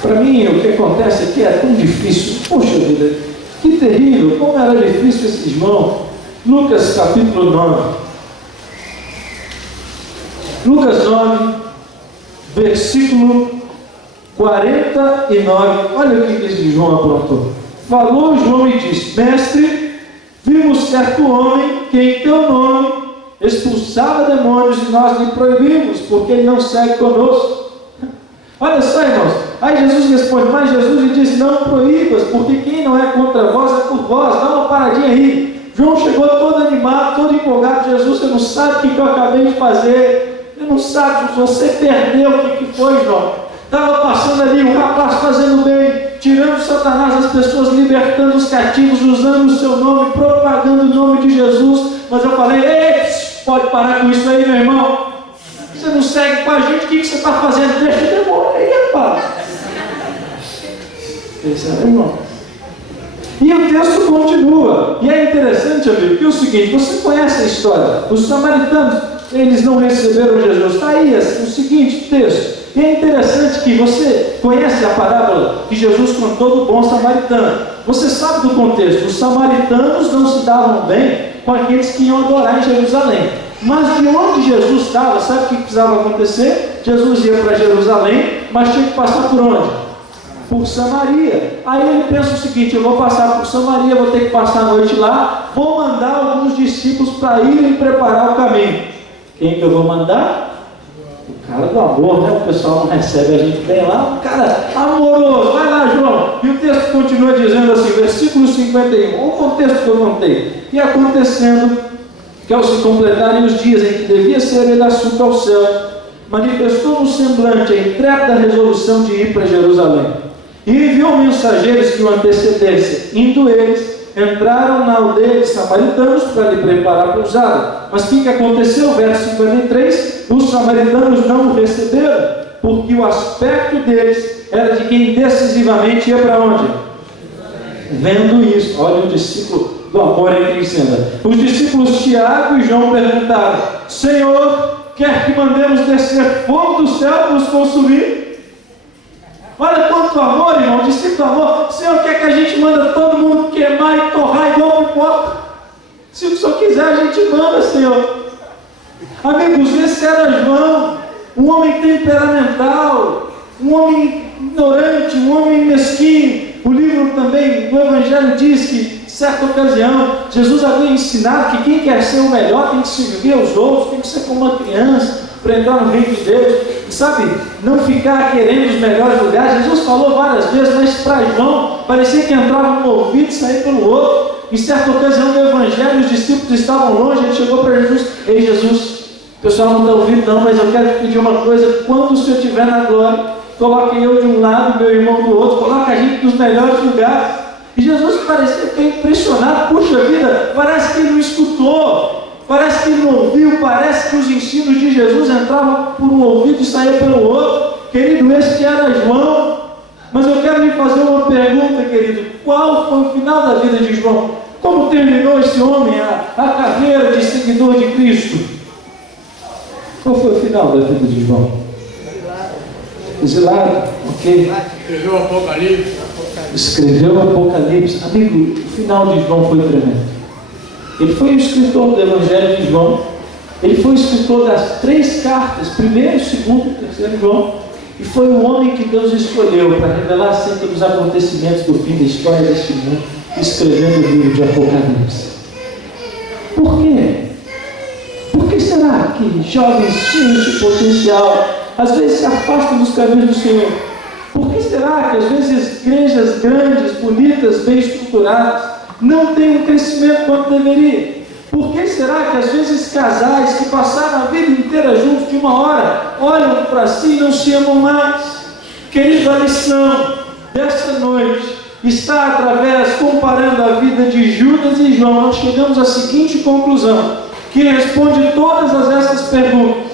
Para mim, o que acontece aqui é tão difícil. Poxa vida, que terrível, como era difícil esse João. Lucas, capítulo 9. Lucas 9, versículo 49. Olha o que esse João aprontou. Falou João e disse: Mestre, vimos certo homem que em teu nome expulsava demônios e nós lhe proibimos, porque ele não segue conosco. Olha só, irmãos. Aí Jesus responde, mas Jesus lhe disse: não proíbas, porque quem não é contra vós é por vós. Dá uma paradinha aí. João chegou todo animado, todo empolgado. Jesus, você não sabe o que eu acabei de fazer. Você não sabe, você perdeu o que foi, João. Estava passando ali um rapaz fazendo bem, tirando Satanás das pessoas, libertando os cativos, usando o seu nome, propagando o nome de Jesus. Mas eu falei: ei, pode parar com isso aí, meu irmão. Você não segue com a gente, o que você está fazendo? Deixa o demônio aí, rapaz. Esse é o irmão. E o texto continua. E é interessante, amigo, que é o seguinte: você conhece a história. Os samaritanos, eles não receberam Jesus. Está aí o seguinte texto. E é interessante que você conhece a parábola que Jesus contou do bom samaritano. Você sabe do contexto. Os samaritanos não se davam bem com aqueles que iam adorar em Jerusalém. Mas de onde Jesus estava, sabe o que precisava acontecer? Jesus ia para Jerusalém, mas tinha que passar por onde? Por Samaria. Aí ele pensa o seguinte: eu vou passar por Samaria, vou ter que passar a noite lá, vou mandar alguns discípulos para irem preparar o caminho. Quem que eu vou mandar? O cara do amor, né? O pessoal não recebe a gente bem lá, um cara amoroso. Vai lá, João. E o texto continua dizendo assim, versículo 51, o contexto que eu contei. E acontecendo que ao se completarem os dias em que devia ser ele assunto ao céu, manifestou no semblante a intrépida resolução de ir para Jerusalém. E enviou mensageiros que o antecedessem. Indo eles, entraram na aldeia de samaritanos para lhe preparar a pousada. Mas o que aconteceu? Verso 53, os samaritanos não o receberam, porque o aspecto deles era de quem decisivamente ia para onde? Vendo isso, olha o discípulo do amor em cena. Os discípulos Tiago e João perguntaram: Senhor, quer que mandemos descer fogo do céu para os consumir? Olha quanto amor, irmão, discípulo do amor. Senhor, quer que a gente manda todo mundo queimar e torrar igual pipoca? Se o Senhor quiser, a gente manda, Senhor. Amigos, esse era João, um homem temperamental, um homem ignorante, um homem mesquinho. O livro também, o Evangelho diz que, em certa ocasião, Jesus havia ensinado que quem quer ser o melhor tem que servir aos outros, tem que ser como uma criança, para entrar no reino de Deus, sabe, não ficar querendo os melhores lugares. Jesus falou várias vezes, mas para João, parecia que entrava no ouvido e saía pelo outro. Em certa ocasião do Evangelho, os discípulos estavam longe, ele chegou para Jesus: ei Jesus, o pessoal não está ouvindo não, mas eu quero te pedir uma coisa: quando o Senhor estiver na glória, coloque eu de um lado, meu irmão do outro, coloque a gente nos melhores lugares. E Jesus parecia ficar impressionado. Puxa vida, parece que ele não escutou, parece que ele não ouviu, parece que os ensinos de Jesus entravam por um ouvido e saíam pelo outro. Querido, esse que era João. Mas eu quero lhe fazer uma pergunta, querido: qual foi o final da vida de João? Como terminou esse homem a carreira de seguidor de Cristo? Qual foi o final da vida de João? Exilado, ok? Escreveu o Apocalipse. Escreveu o Apocalipse. Amigo, o final de João foi tremendo. Ele foi o escritor do Evangelho de João. Ele foi o escritor das 3 cartas, 1º, 2º e 3º João, e foi o homem que Deus escolheu para revelar acerca dos acontecimentos do fim da história deste mundo, escrevendo o livro de Apocalipse. Por quê? Por que será que jovens cheios de potencial às vezes se afastam dos caminhos do Senhor? Por que será que às vezes igrejas grandes, bonitas, bem estruturadas, não têm um crescimento quanto deveria? Por que será que às vezes casais que passaram a vida inteira juntos, de uma hora, olham para si e não se amam mais? Querido, a lição desta noite está através, comparando a vida de Judas e João. Nós chegamos à seguinte conclusão, que responde todas essas perguntas.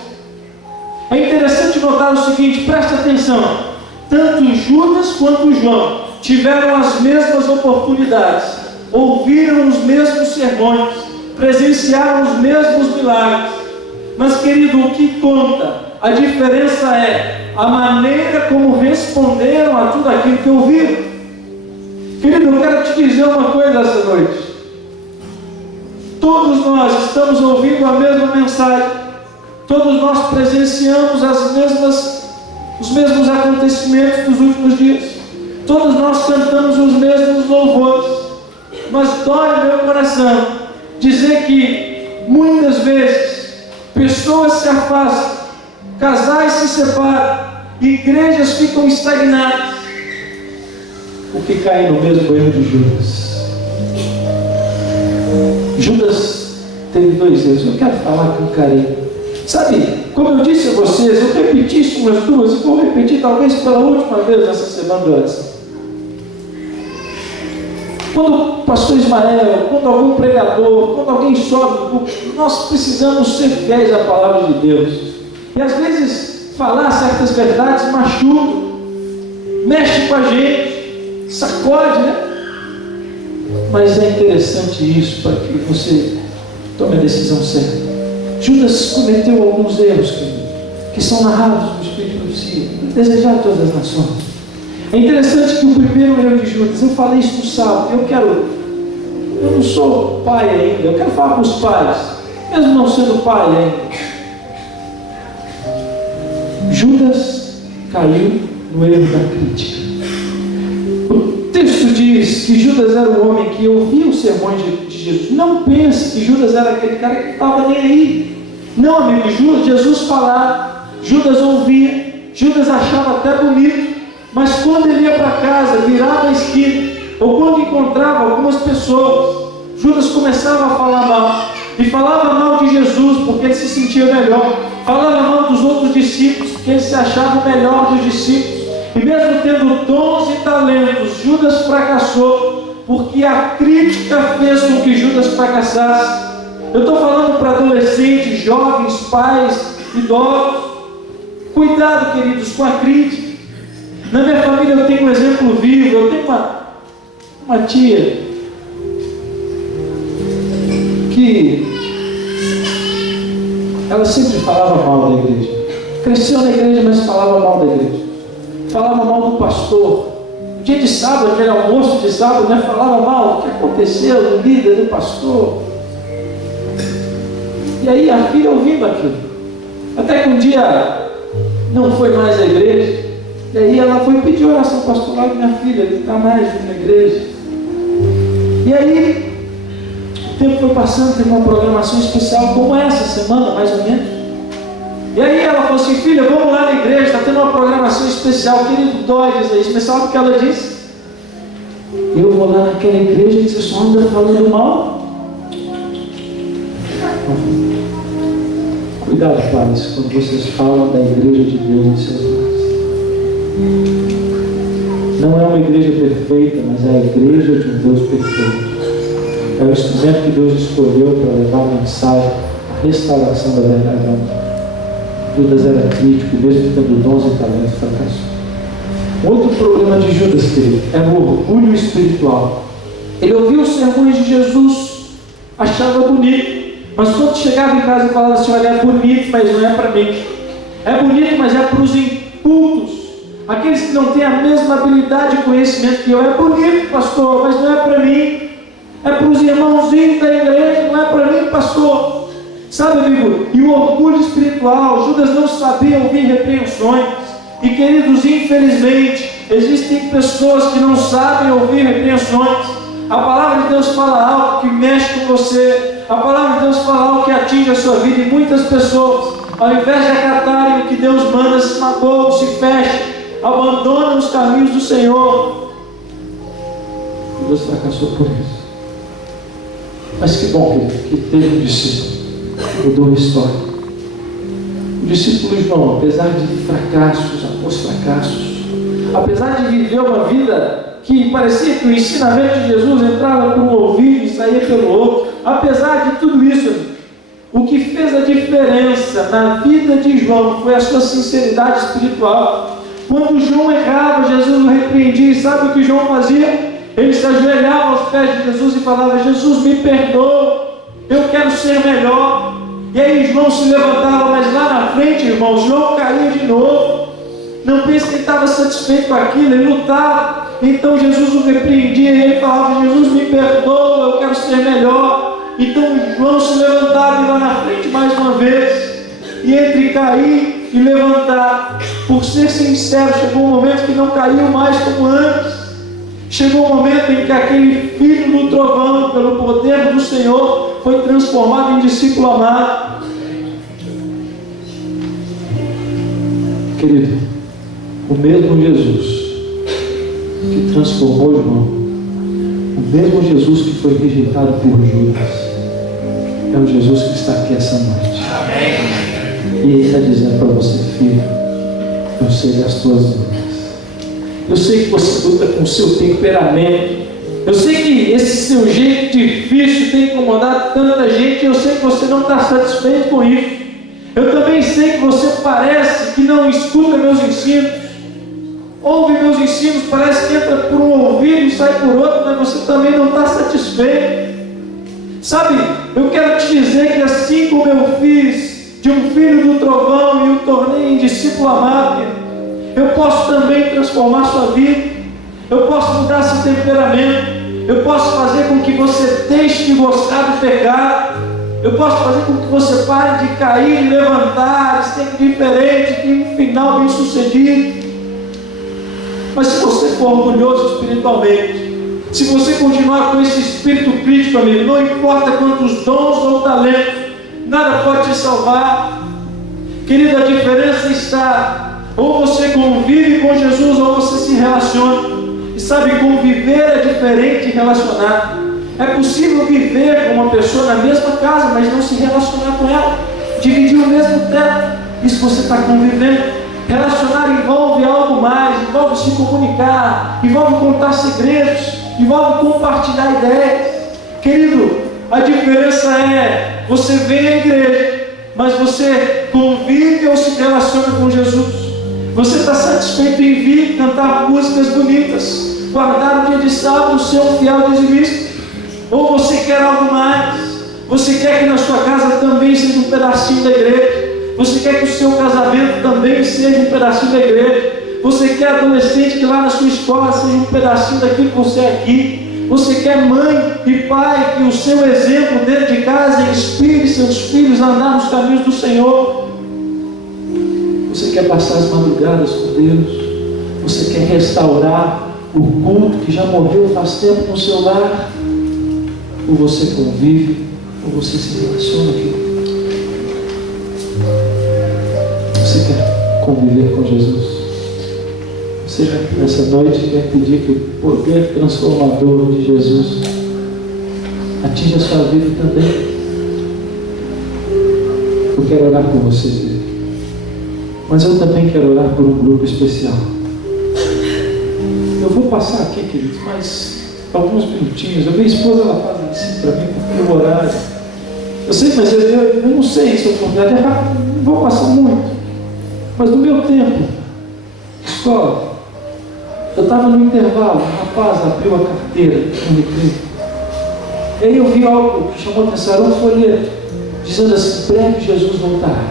É interessante notar o seguinte, preste atenção, tanto Judas quanto João tiveram as mesmas oportunidades, ouviram os mesmos sermões, presenciaram os mesmos milagres, mas querido, o que conta, a diferença é a maneira como responderam a tudo aquilo que ouviram. Querido, eu quero te dizer uma coisa essa noite, todos nós estamos ouvindo a mesma mensagem, todos nós presenciamos os mesmos acontecimentos dos últimos dias, todos nós cantamos os mesmos louvores, mas dói meu coração dizer que muitas vezes pessoas se afastam, casais se separam, igrejas ficam estagnadas, porque caem no mesmo erro de Judas. Judas teve 2 erros, eu quero falar com carinho. Sabe, como eu disse a vocês, eu repeti isso umas 2 e vou repetir talvez pela última vez nessa semana de oração. Quando o pastor Ismael, quando algum pregador, quando alguém sobe no púlpito, nós precisamos ser fiéis à palavra de Deus. E às vezes falar certas verdades machuca, mexe com a gente, sacode, né? Mas é interessante isso para que você tome a decisão certa. Judas cometeu alguns erros que são narrados no Espírito de Profecia, desejar todas as nações. É interessante que o primeiro erro de Judas, eu falei isso no sábado, eu não sou pai ainda, eu quero falar com os pais, mesmo não sendo pai ainda. Judas caiu no erro da crítica. O texto diz que Judas era o homem que ouvia os sermões de Jesus. Não pense que Judas era aquele cara que estava nem aí. Não, amigo, Jesus falava, Judas ouvia, Judas achava até bonito, mas quando ele ia para casa, virava a esquina, ou quando encontrava algumas pessoas, Judas começava a falar mal, e falava mal de Jesus porque ele se sentia melhor, falava mal dos outros discípulos porque ele se achava o melhor dos discípulos, e mesmo tendo dons e talentos, Judas fracassou, porque a crítica fez com que Judas fracassasse. Eu estou falando para adolescentes, jovens, pais, idosos. Cuidado, queridos, com a crítica. Na minha família eu tenho um exemplo vivo. Eu tenho uma tia que ela sempre falava mal da igreja. Cresceu na igreja, mas falava mal da igreja. Falava mal do pastor. No dia de sábado, aquele almoço de sábado, né, falava mal do que aconteceu, do líder, do pastor. E aí a filha ouvindo aquilo. Até que um dia não foi mais à igreja. E aí ela foi pedir oração pastoral para minha filha, não está mais na igreja. E aí o tempo foi passando, teve uma programação especial como essa semana, mais ou menos. E aí ela falou assim, filha, vamos lá na igreja, está tendo uma programação especial, querido, dói dizer isso, mas sabe o que ela disse? Eu vou lá naquela igreja e você só anda falando mal? Cuidado, pais, quando vocês falam da igreja de Deus em seus lares. Não é uma igreja perfeita, mas é a igreja de um Deus perfeito. É o instrumento que Deus escolheu para levar a mensagem, a restauração da verdade. Judas era crítico, mesmo tendo dons e talentos, fracassou. Outro problema de Judas, querido, é o orgulho espiritual. Ele ouviu os sermões de Jesus, achava bonito, mas quando chegava em casa e falava assim, olha, é bonito, mas não é para mim. É bonito, mas é para os incultos, aqueles que não têm a mesma habilidade e conhecimento que eu. É bonito, pastor, mas não é para mim. É para os irmãozinhos da igreja, não é para mim, pastor. Sabe, amigo, e o orgulho espiritual, Judas não sabia ouvir repreensões. E queridos, infelizmente, existem pessoas que não sabem ouvir repreensões. A palavra de Deus fala algo que mexe com você. A palavra de Deus fala algo que atinge a sua vida. E muitas pessoas, ao invés de acatarem o que Deus manda, se magoam, se fecham, abandonam os caminhos do Senhor. E Deus fracassou por isso. Mas que bom que teve um discípulo que mudou a história. O discípulo João, apesar de fracassos após fracassos, apesar de viver uma vida que parecia que o ensinamento de Jesus entrava por um ouvido e saía pelo outro, apesar de tudo isso, o que fez a diferença na vida de João foi a sua sinceridade espiritual. Quando João errava, Jesus o repreendia. E sabe o que João fazia? Ele se ajoelhava aos pés de Jesus e falava: Jesus, me perdoa, eu quero ser melhor. E aí João se levantava, mas lá na frente, irmãos, João caía de novo. Não pense que ele estava satisfeito com aquilo, ele lutava. Então Jesus o repreendia e ele falava: Jesus, me perdoa, eu quero ser melhor. Então João se levantava e lá na frente mais uma vez. E entre cair e levantar, por ser sincero, chegou um momento que não caiu mais como antes. Chegou um momento em que aquele filho do trovão, pelo poder do Senhor, foi transformado em discípulo amado. Querido, o mesmo Jesus que transformou João, o mesmo Jesus que foi rejeitado por Judas, é o Jesus que está aqui essa noite. E Ele está dizendo para você: filho, eu sei das tuas lutas. Eu sei que você luta com o seu temperamento. Eu sei que esse seu jeito difícil tem incomodado tanta gente. Eu sei que você não está satisfeito com isso. Eu também sei que você parece que não escuta meus ensinos. Ouve meus ensinos, parece que entra por um ouvido e sai por outro, mas você também não está satisfeito. Sabe, eu quero te dizer que assim como eu fiz de um filho do trovão e o tornei em discípulo amado, eu posso também transformar sua vida. Eu posso mudar seu temperamento. Eu posso fazer com que você deixe de gostar do pecado. Eu posso fazer com que você pare de cair e levantar, e ser diferente, ter um final bem sucedido. Mas se você for orgulhoso espiritualmente, se você continuar com esse espírito crítico, amigo, não importa quantos dons ou talentos, nada pode te salvar. Querido, a diferença está: ou você convive com Jesus, ou você se relaciona. E sabe, conviver é diferente de relacionar. É possível viver com uma pessoa na mesma casa, mas não se relacionar com ela, dividir o mesmo teto. Isso você está convivendo. Relacionar envolve algo mais, envolve se comunicar, envolve contar segredos, envolve compartilhar ideias. Querido, a diferença é: você vem à igreja, mas você convive ou se relaciona com Jesus. Você está satisfeito em vir cantar músicas bonitas, guardar o dia de sábado, ser um fiel dizimista? Ou você quer algo mais? Você quer que na sua casa também seja um pedacinho da igreja? Você quer que o seu casamento também seja um pedacinho da igreja? Você quer, adolescente, que lá na sua escola seja um pedacinho daquilo que você é aqui? Você quer, mãe e pai, que o seu exemplo dentro de casa inspire seus filhos a andar nos caminhos do Senhor? Você quer passar as madrugadas com Deus? Você quer restaurar o culto que já morreu faz tempo no seu lar? Ou você convive, ou você se relaciona aqui? Você quer conviver com Jesus? Você nessa noite quer pedir que o poder transformador de Jesus atinja a sua vida também? Eu quero orar por você, querido. Mas eu também quero orar por um grupo especial. Eu vou passar aqui, queridos, mas alguns minutinhos. A minha esposa, ela faz assim para mim, porque o horário. Eu sei, mas eu não sei se eu for rápido, não vou passar muito. Mas no meu tempo, escola, eu estava no intervalo, um rapaz abriu a carteira no recreio. E aí eu vi algo que chamou a atenção, era um folheto, dizendo assim: breve Jesus voltará.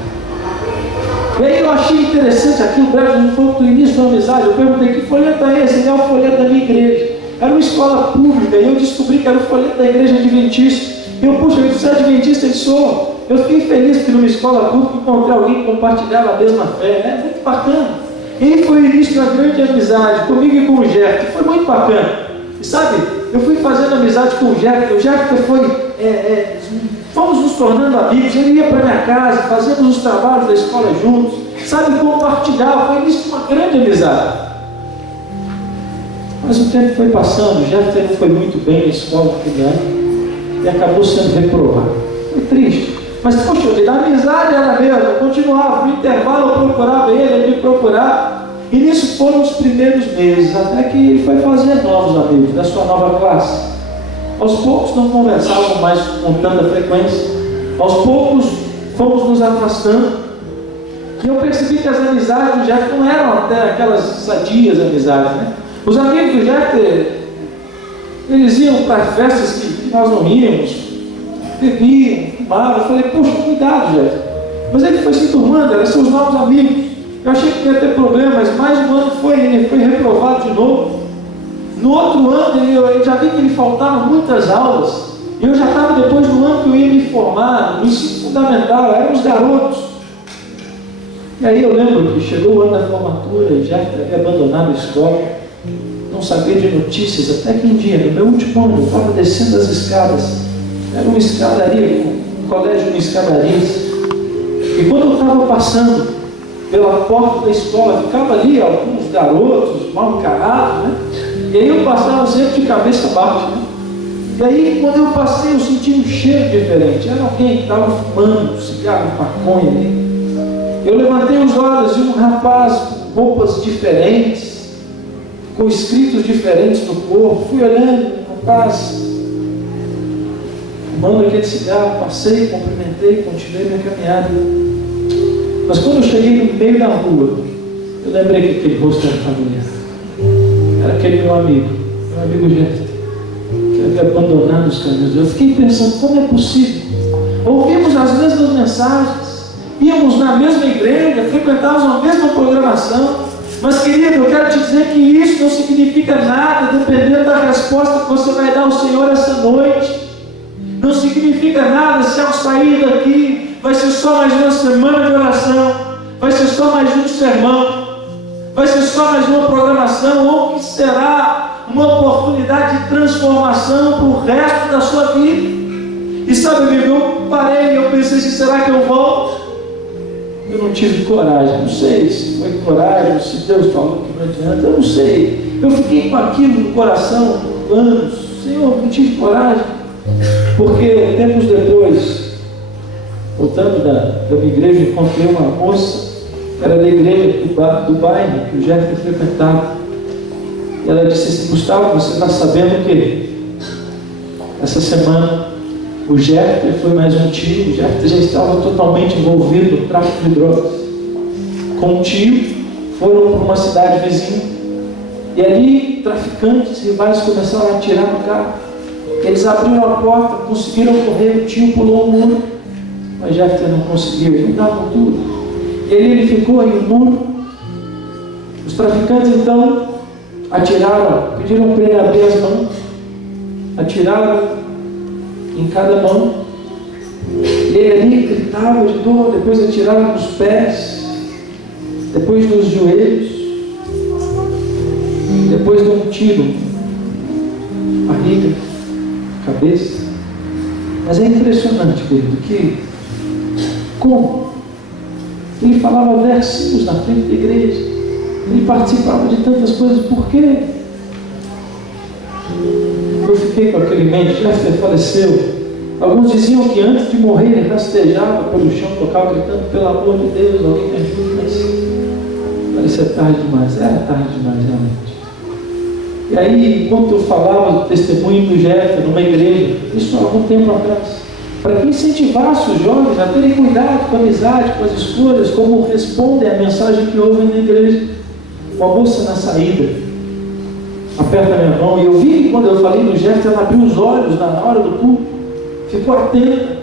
E aí eu achei interessante aquilo, breve Jesus voltará, do início da amizade. Eu perguntei: que folheto é esse? Ele é o folheto da minha igreja. Era uma escola pública, e eu descobri que era o folheto da igreja adventista. Eu, puxa, você é adventista? Ele sou. Eu fiquei feliz porque numa escola pública encontrei alguém que compartilhava a mesma fé. É muito bacana. Ele foi o início de uma grande amizade comigo e com o Jefter. Foi muito bacana. E sabe, eu fui fazendo amizade com o Jefter. O Jefter foi... fomos nos tornando amigos. Ele ia para minha casa, fazíamos os trabalhos da escola juntos. Sabe, compartilhava. Foi o início de uma grande amizade. Mas o tempo foi passando. O Jefter não foi muito bem na escola naquele ano e acabou sendo reprovado. Foi triste. Mas, poxa vida, a amizade era mesmo. Eu continuava, no intervalo eu procurava ele me procurava. E nisso foram os primeiros meses, até que ele foi fazer novos amigos da sua nova classe. Aos poucos não conversavam mais com tanta frequência. Aos poucos fomos nos afastando. E eu percebi que as amizades do Jefter não eram até aquelas sadias amizades, né? Os amigos do Jefter, eles iam para festas que nós não íamos, bebiam, fumavam. Eu falei, poxa, cuidado, Jefter. Mas ele foi se turmando, eram seus novos amigos. Eu achei que não ia ter problema, mas mais um ano ele foi reprovado de novo. No outro ano, eu já vi que ele faltava muitas aulas. E eu já estava depois do ano que eu ia me formar, no ensino fundamental, éramos garotos. E aí eu lembro que chegou o ano da formatura e já havia abandonado a escola, não sabia de notícias, até que um dia, no meu último ano, eu estava descendo as escadas. Era uma escadaria, um colégio de escadarias. E quando eu estava passando pela porta da escola, ficava ali alguns garotos mal encarados, né? E aí eu passava sempre de cabeça baixa, né? E aí quando eu passei eu senti um cheiro diferente. Era alguém que estava fumando cigarro, maconha ali. Eu levantei os olhos e um rapaz com roupas diferentes, com escritos diferentes no corpo. Fui olhando, um rapaz fumando aquele cigarro. Passei, cumprimentei, continuei minha caminhada. Mas quando eu cheguei no meio da rua, eu lembrei que aquele rosto era familiar. Era aquele meu amigo Jefter, que havia abandonado os caminhos. Eu fiquei pensando, como é possível? Ouvimos as mesmas mensagens, íamos na mesma igreja, frequentávamos a mesma programação, mas querido, eu quero te dizer que isso não significa nada, dependendo da resposta que você vai dar ao Senhor essa noite. Não significa nada se ao sair daqui vai ser só mais uma semana de oração, vai ser só mais um sermão, vai ser só mais uma programação, ou que será uma oportunidade de transformação para o resto da sua vida. E sabe, amigo, eu parei e eu pensei assim, será que eu volto? Eu não tive coragem, não sei se foi coragem, se Deus falou que não adianta, eu não sei. Eu fiquei com aquilo no coração por anos. Senhor, não tive coragem, porque tempos depois, voltando da minha igreja, encontrei uma moça, que era da igreja do bairro, que o Jefter frequentava. E ela disse assim, Gustavo, você está sabendo que essa semana o Jefter foi mais um tio. O Jefter já estava totalmente envolvido no tráfico de drogas. Com um tio, foram para uma cidade vizinha. E ali, traficantes rivais começaram a atirar no carro. Eles abriram a porta, conseguiram correr, o tio pulou o muro. Mas Jefter não conseguiu, eles davam tudo. E ali ele ficou aí no muro. Os traficantes então atiraram, pediram para ele abrir as mãos. Atiraram em cada mão. E ele ali gritava de dor, depois atiraram nos pés, depois nos joelhos, depois deu um tiro, barriga, cabeça. Mas é impressionante, querido, que como ele falava versinhos na frente da igreja, ele participava de tantas coisas. Por quê? Eu fiquei com aquele mente, Jefter faleceu. Alguns diziam que antes de morrer ele rastejava pelo chão, tocava gritando, pelo amor de Deus, alguém me ajude. Mas parecia tarde demais, era tarde demais realmente. E aí, enquanto eu falava do testemunho do Jefter numa igreja, isso há algum tempo atrás, para que incentivasse os jovens a terem cuidado com a amizade, com as escolhas, como respondem à mensagem que ouvem na igreja. Uma moça na saída aperta a minha mão, e eu vi que quando eu falei do Jefter, ela abriu os olhos na hora do culto, ficou atenta.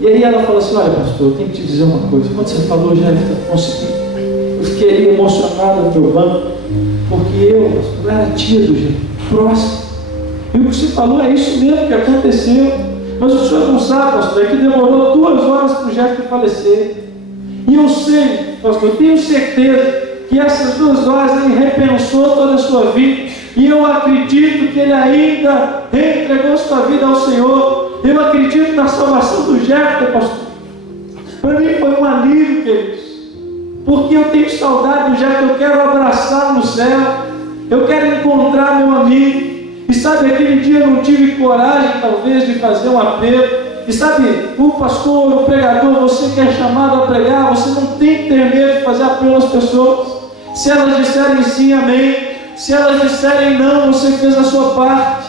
E aí ela falou assim, olha pastor, eu tenho que te dizer uma coisa. Quando você falou, Jefter, consegui. Eu fiquei ali emocionado no meu banco, porque eu era tia do Jefter, próximo. E o que você falou é isso mesmo que aconteceu. Mas o senhor não sabe, pastor, é que demorou 2 horas para o Jefferson falecer. E eu sei, pastor, eu tenho certeza que essas 2 horas ele repensou toda a sua vida. E eu acredito que ele ainda reentregou sua vida ao Senhor. Eu acredito na salvação do Jefferson, pastor. Para mim foi um alívio, queridos. Porque eu tenho saudade do Jefferson, eu quero abraçá-lo no céu. Eu quero encontrar meu amigo. E sabe, aquele dia eu não tive coragem, talvez, de fazer um apelo. E sabe, o pastor, o pregador, você que é chamado a pregar, você não tem que ter medo de fazer apelo às pessoas. Se elas disserem sim, amém. Se elas disserem não, você fez a sua parte.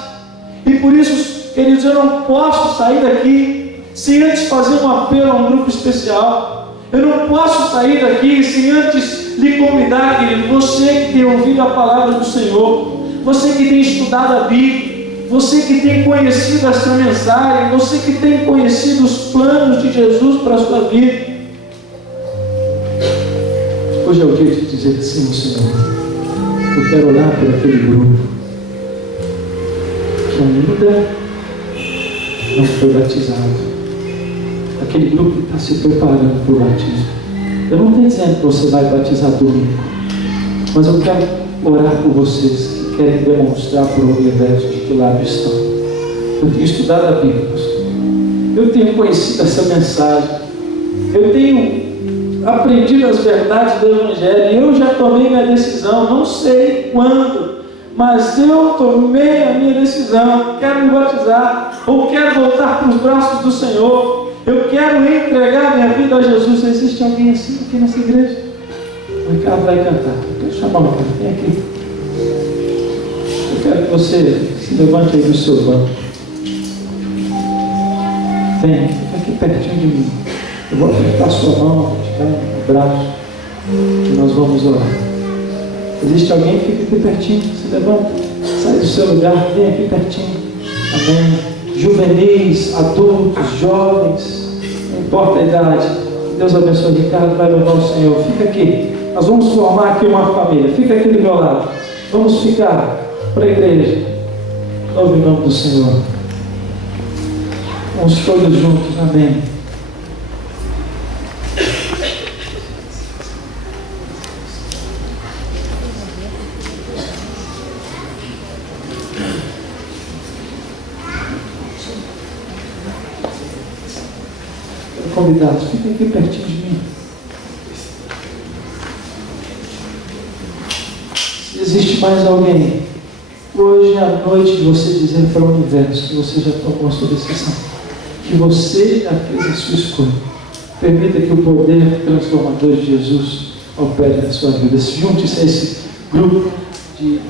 E por isso, queridos, eu não posso sair daqui sem antes fazer um apelo a um grupo especial. Eu não posso sair daqui sem antes lhe convidar, querido, você que tem ouvido a palavra do Senhor, você que tem estudado a Bíblia, você que tem conhecido essa mensagem, você que tem conhecido os planos de Jesus para a sua vida. Hoje é o dia de dizer sim, Senhor. Eu quero orar por aquele grupo que ainda não foi batizado. Aquele grupo que está se preparando para o batismo. Eu não estou dizendo que você vai batizar domingo, mas eu quero orar por vocês que querem demonstrar para o universo de que lado estão. Eu tenho estudado a Bíblia, pastor. Eu tenho conhecido essa mensagem. Eu tenho aprendido as verdades do Evangelho. E eu já tomei minha decisão, não sei quando, mas eu tomei a minha decisão. Quero me batizar, ou quero voltar para os braços do Senhor. Eu quero entregar minha vida a Jesus. Existe alguém assim aqui nessa igreja? O Ricardo vai cantar. Eu quero chamar o Ricardo, vem aqui. Eu quero que você se levante aí do seu banco. Vem, fica aqui pertinho de mim. Eu vou apertar sua mão, te dar um braço, e nós vamos orar. Existe alguém que fica aqui pertinho? Se levanta, sai do seu lugar, vem aqui pertinho. Amém. Juvenis, adultos, jovens, não importa a idade. Deus abençoe. Ricardo vai louvar o Senhor. Fica aqui. Nós vamos formar aqui uma família. Fica aqui do meu lado. Vamos ficar para a igreja. Louve o nome do Senhor. Vamos todos juntos. Amém. Convidados, fiquem aqui pertinho de mim. Se existe mais alguém, hoje é a noite de você dizer para o universo que você já tomou a sua decisão, que você já fez a sua escolha. Permita que o poder transformador de Jesus opere na sua vida. Junte-se a esse grupo de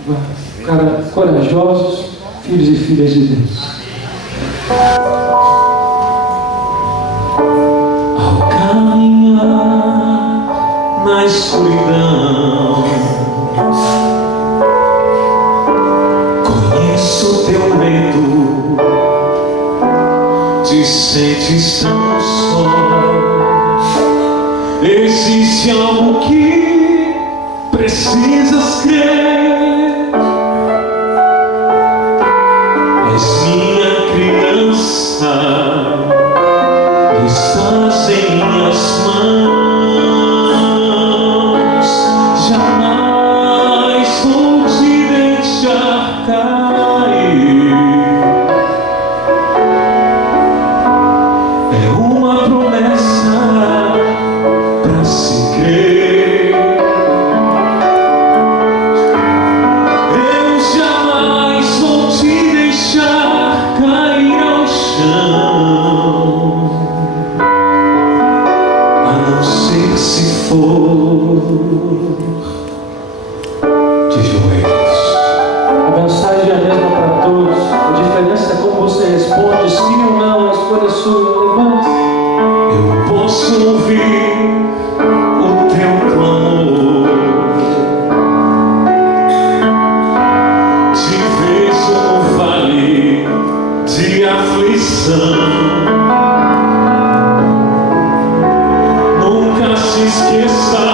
corajosos filhos e filhas de Deus. Na escuridão, conheço teu medo, te sentes tão só. Existe algo que precisas crer. És minha criança, estás em minhas mãos. Nunca se esqueça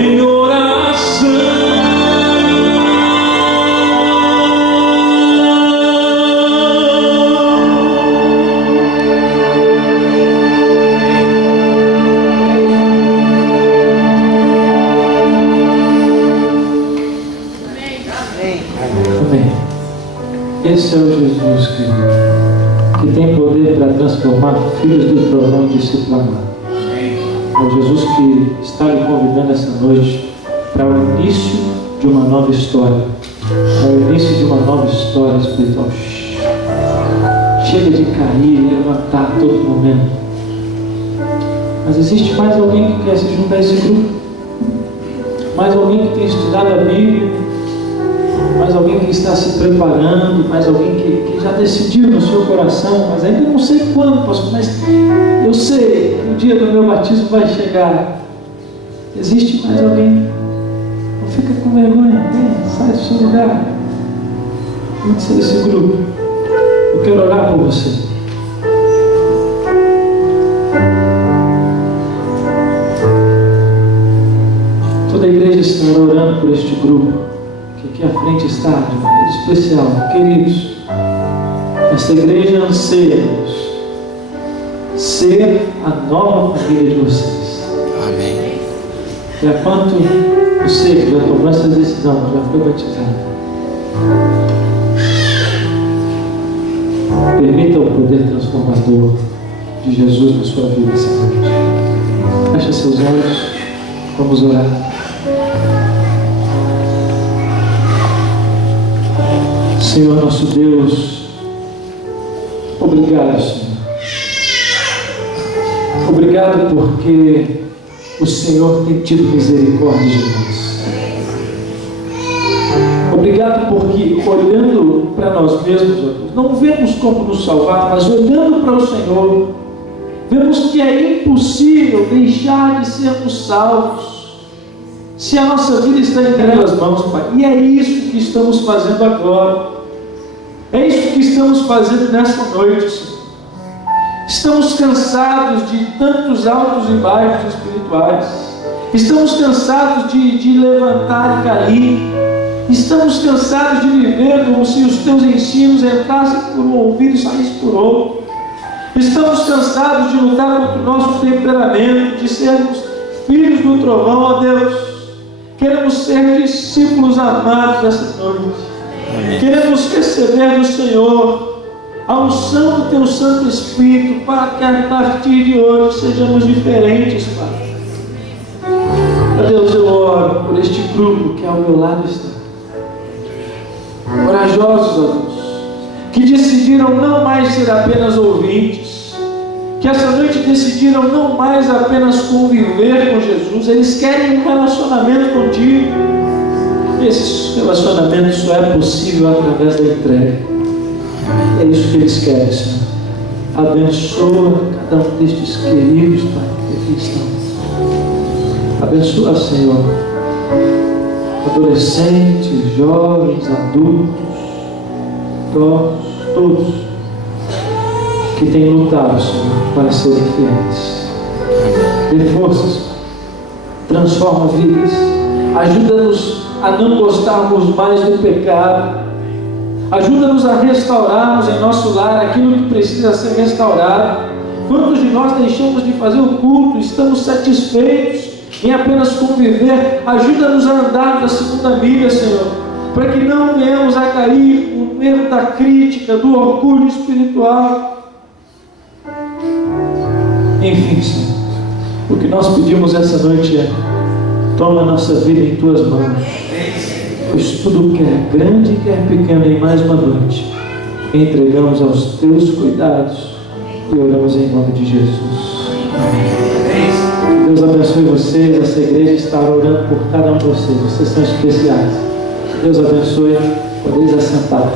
em oração. Amém. Esse é o Jesus que tem poder para transformar filhos do trovão em discípulo amado. É o Jesus que está lhe convidando essa noite para o início de uma nova história. Para o início de uma nova história espiritual. Chega de cair e levantar a todo momento. Mas existe mais alguém que quer se juntar a esse grupo? Mais alguém que tem estudado a Bíblia? Mais alguém que está se preparando? Mais alguém que já decidiu no seu coração? Mas ainda não sei quando, pastor, mas eu sei que o dia do meu batismo vai chegar. Existe mais alguém? Não fica com vergonha, vem, sai do seu lugar. Vamos ser desse grupo. Eu quero orar por você. Toda a igreja está orando por este grupo, que aqui à frente está de maneira especial. Queridos, esta igreja anseia, Deus, ser a nova família de vocês. Amém. E a quanto você que já tomou essa decisão, já foi batizado, permita o poder transformador de Jesus na sua vida essa noite. Feche seus olhos, vamos orar. Senhor nosso Deus, obrigado, Senhor. Obrigado porque o Senhor tem tido misericórdia de nós. Obrigado porque, olhando para nós mesmos, não vemos como nos salvar, mas olhando para o Senhor, vemos que é impossível deixar de sermos salvos se a nossa vida está em tuas mãos, Pai. E é isso que estamos fazendo agora. É isso que estamos fazendo nesta noite, Senhor. Estamos cansados de tantos altos e baixos espirituais. Estamos cansados de levantar e cair. Estamos cansados de viver como se os teus ensinos entrassem por um ouvido e saíssem por outro. Estamos cansados de lutar contra o nosso temperamento, de sermos filhos do trovão, ó Deus. Queremos ser discípulos amados dessa noite. Queremos receber do Senhor a unção do Teu Santo Espírito para que a partir de hoje sejamos diferentes, Pai. Ó Deus, eu oro por este grupo que ao meu lado está. Corajosos, ó Deus, que decidiram não mais ser apenas ouvintes, que essa noite decidiram não mais apenas conviver com Jesus, eles querem um relacionamento contigo. Esse relacionamento só é possível através da entrega. É isso que eles querem, Senhor. Abençoa cada um destes queridos, Pai, que aqui estão. Abençoa, Senhor, adolescentes, jovens, adultos, idosos, todos que têm lutado, Senhor, para serem fiéis. Dê forças, transforma vidas, ajuda-nos a não gostarmos mais do pecado, ajuda-nos a restaurarmos em nosso lar aquilo que precisa ser restaurado. Quantos de nós deixamos de fazer o culto, estamos satisfeitos em apenas conviver? Ajuda-nos a andar na segunda milha, Senhor, para que não venhamos a cair no erro da crítica, do orgulho espiritual. Enfim, Senhor, o que nós pedimos essa noite é: toma a nossa vida em Tuas mãos, pois tudo que é grande e que é pequeno em mais uma noite entregamos aos Teus cuidados e oramos em nome de Jesus. Deus abençoe vocês. Essa igreja está orando por cada um de vocês. Vocês são especiais. Deus abençoe. Podeis assentar.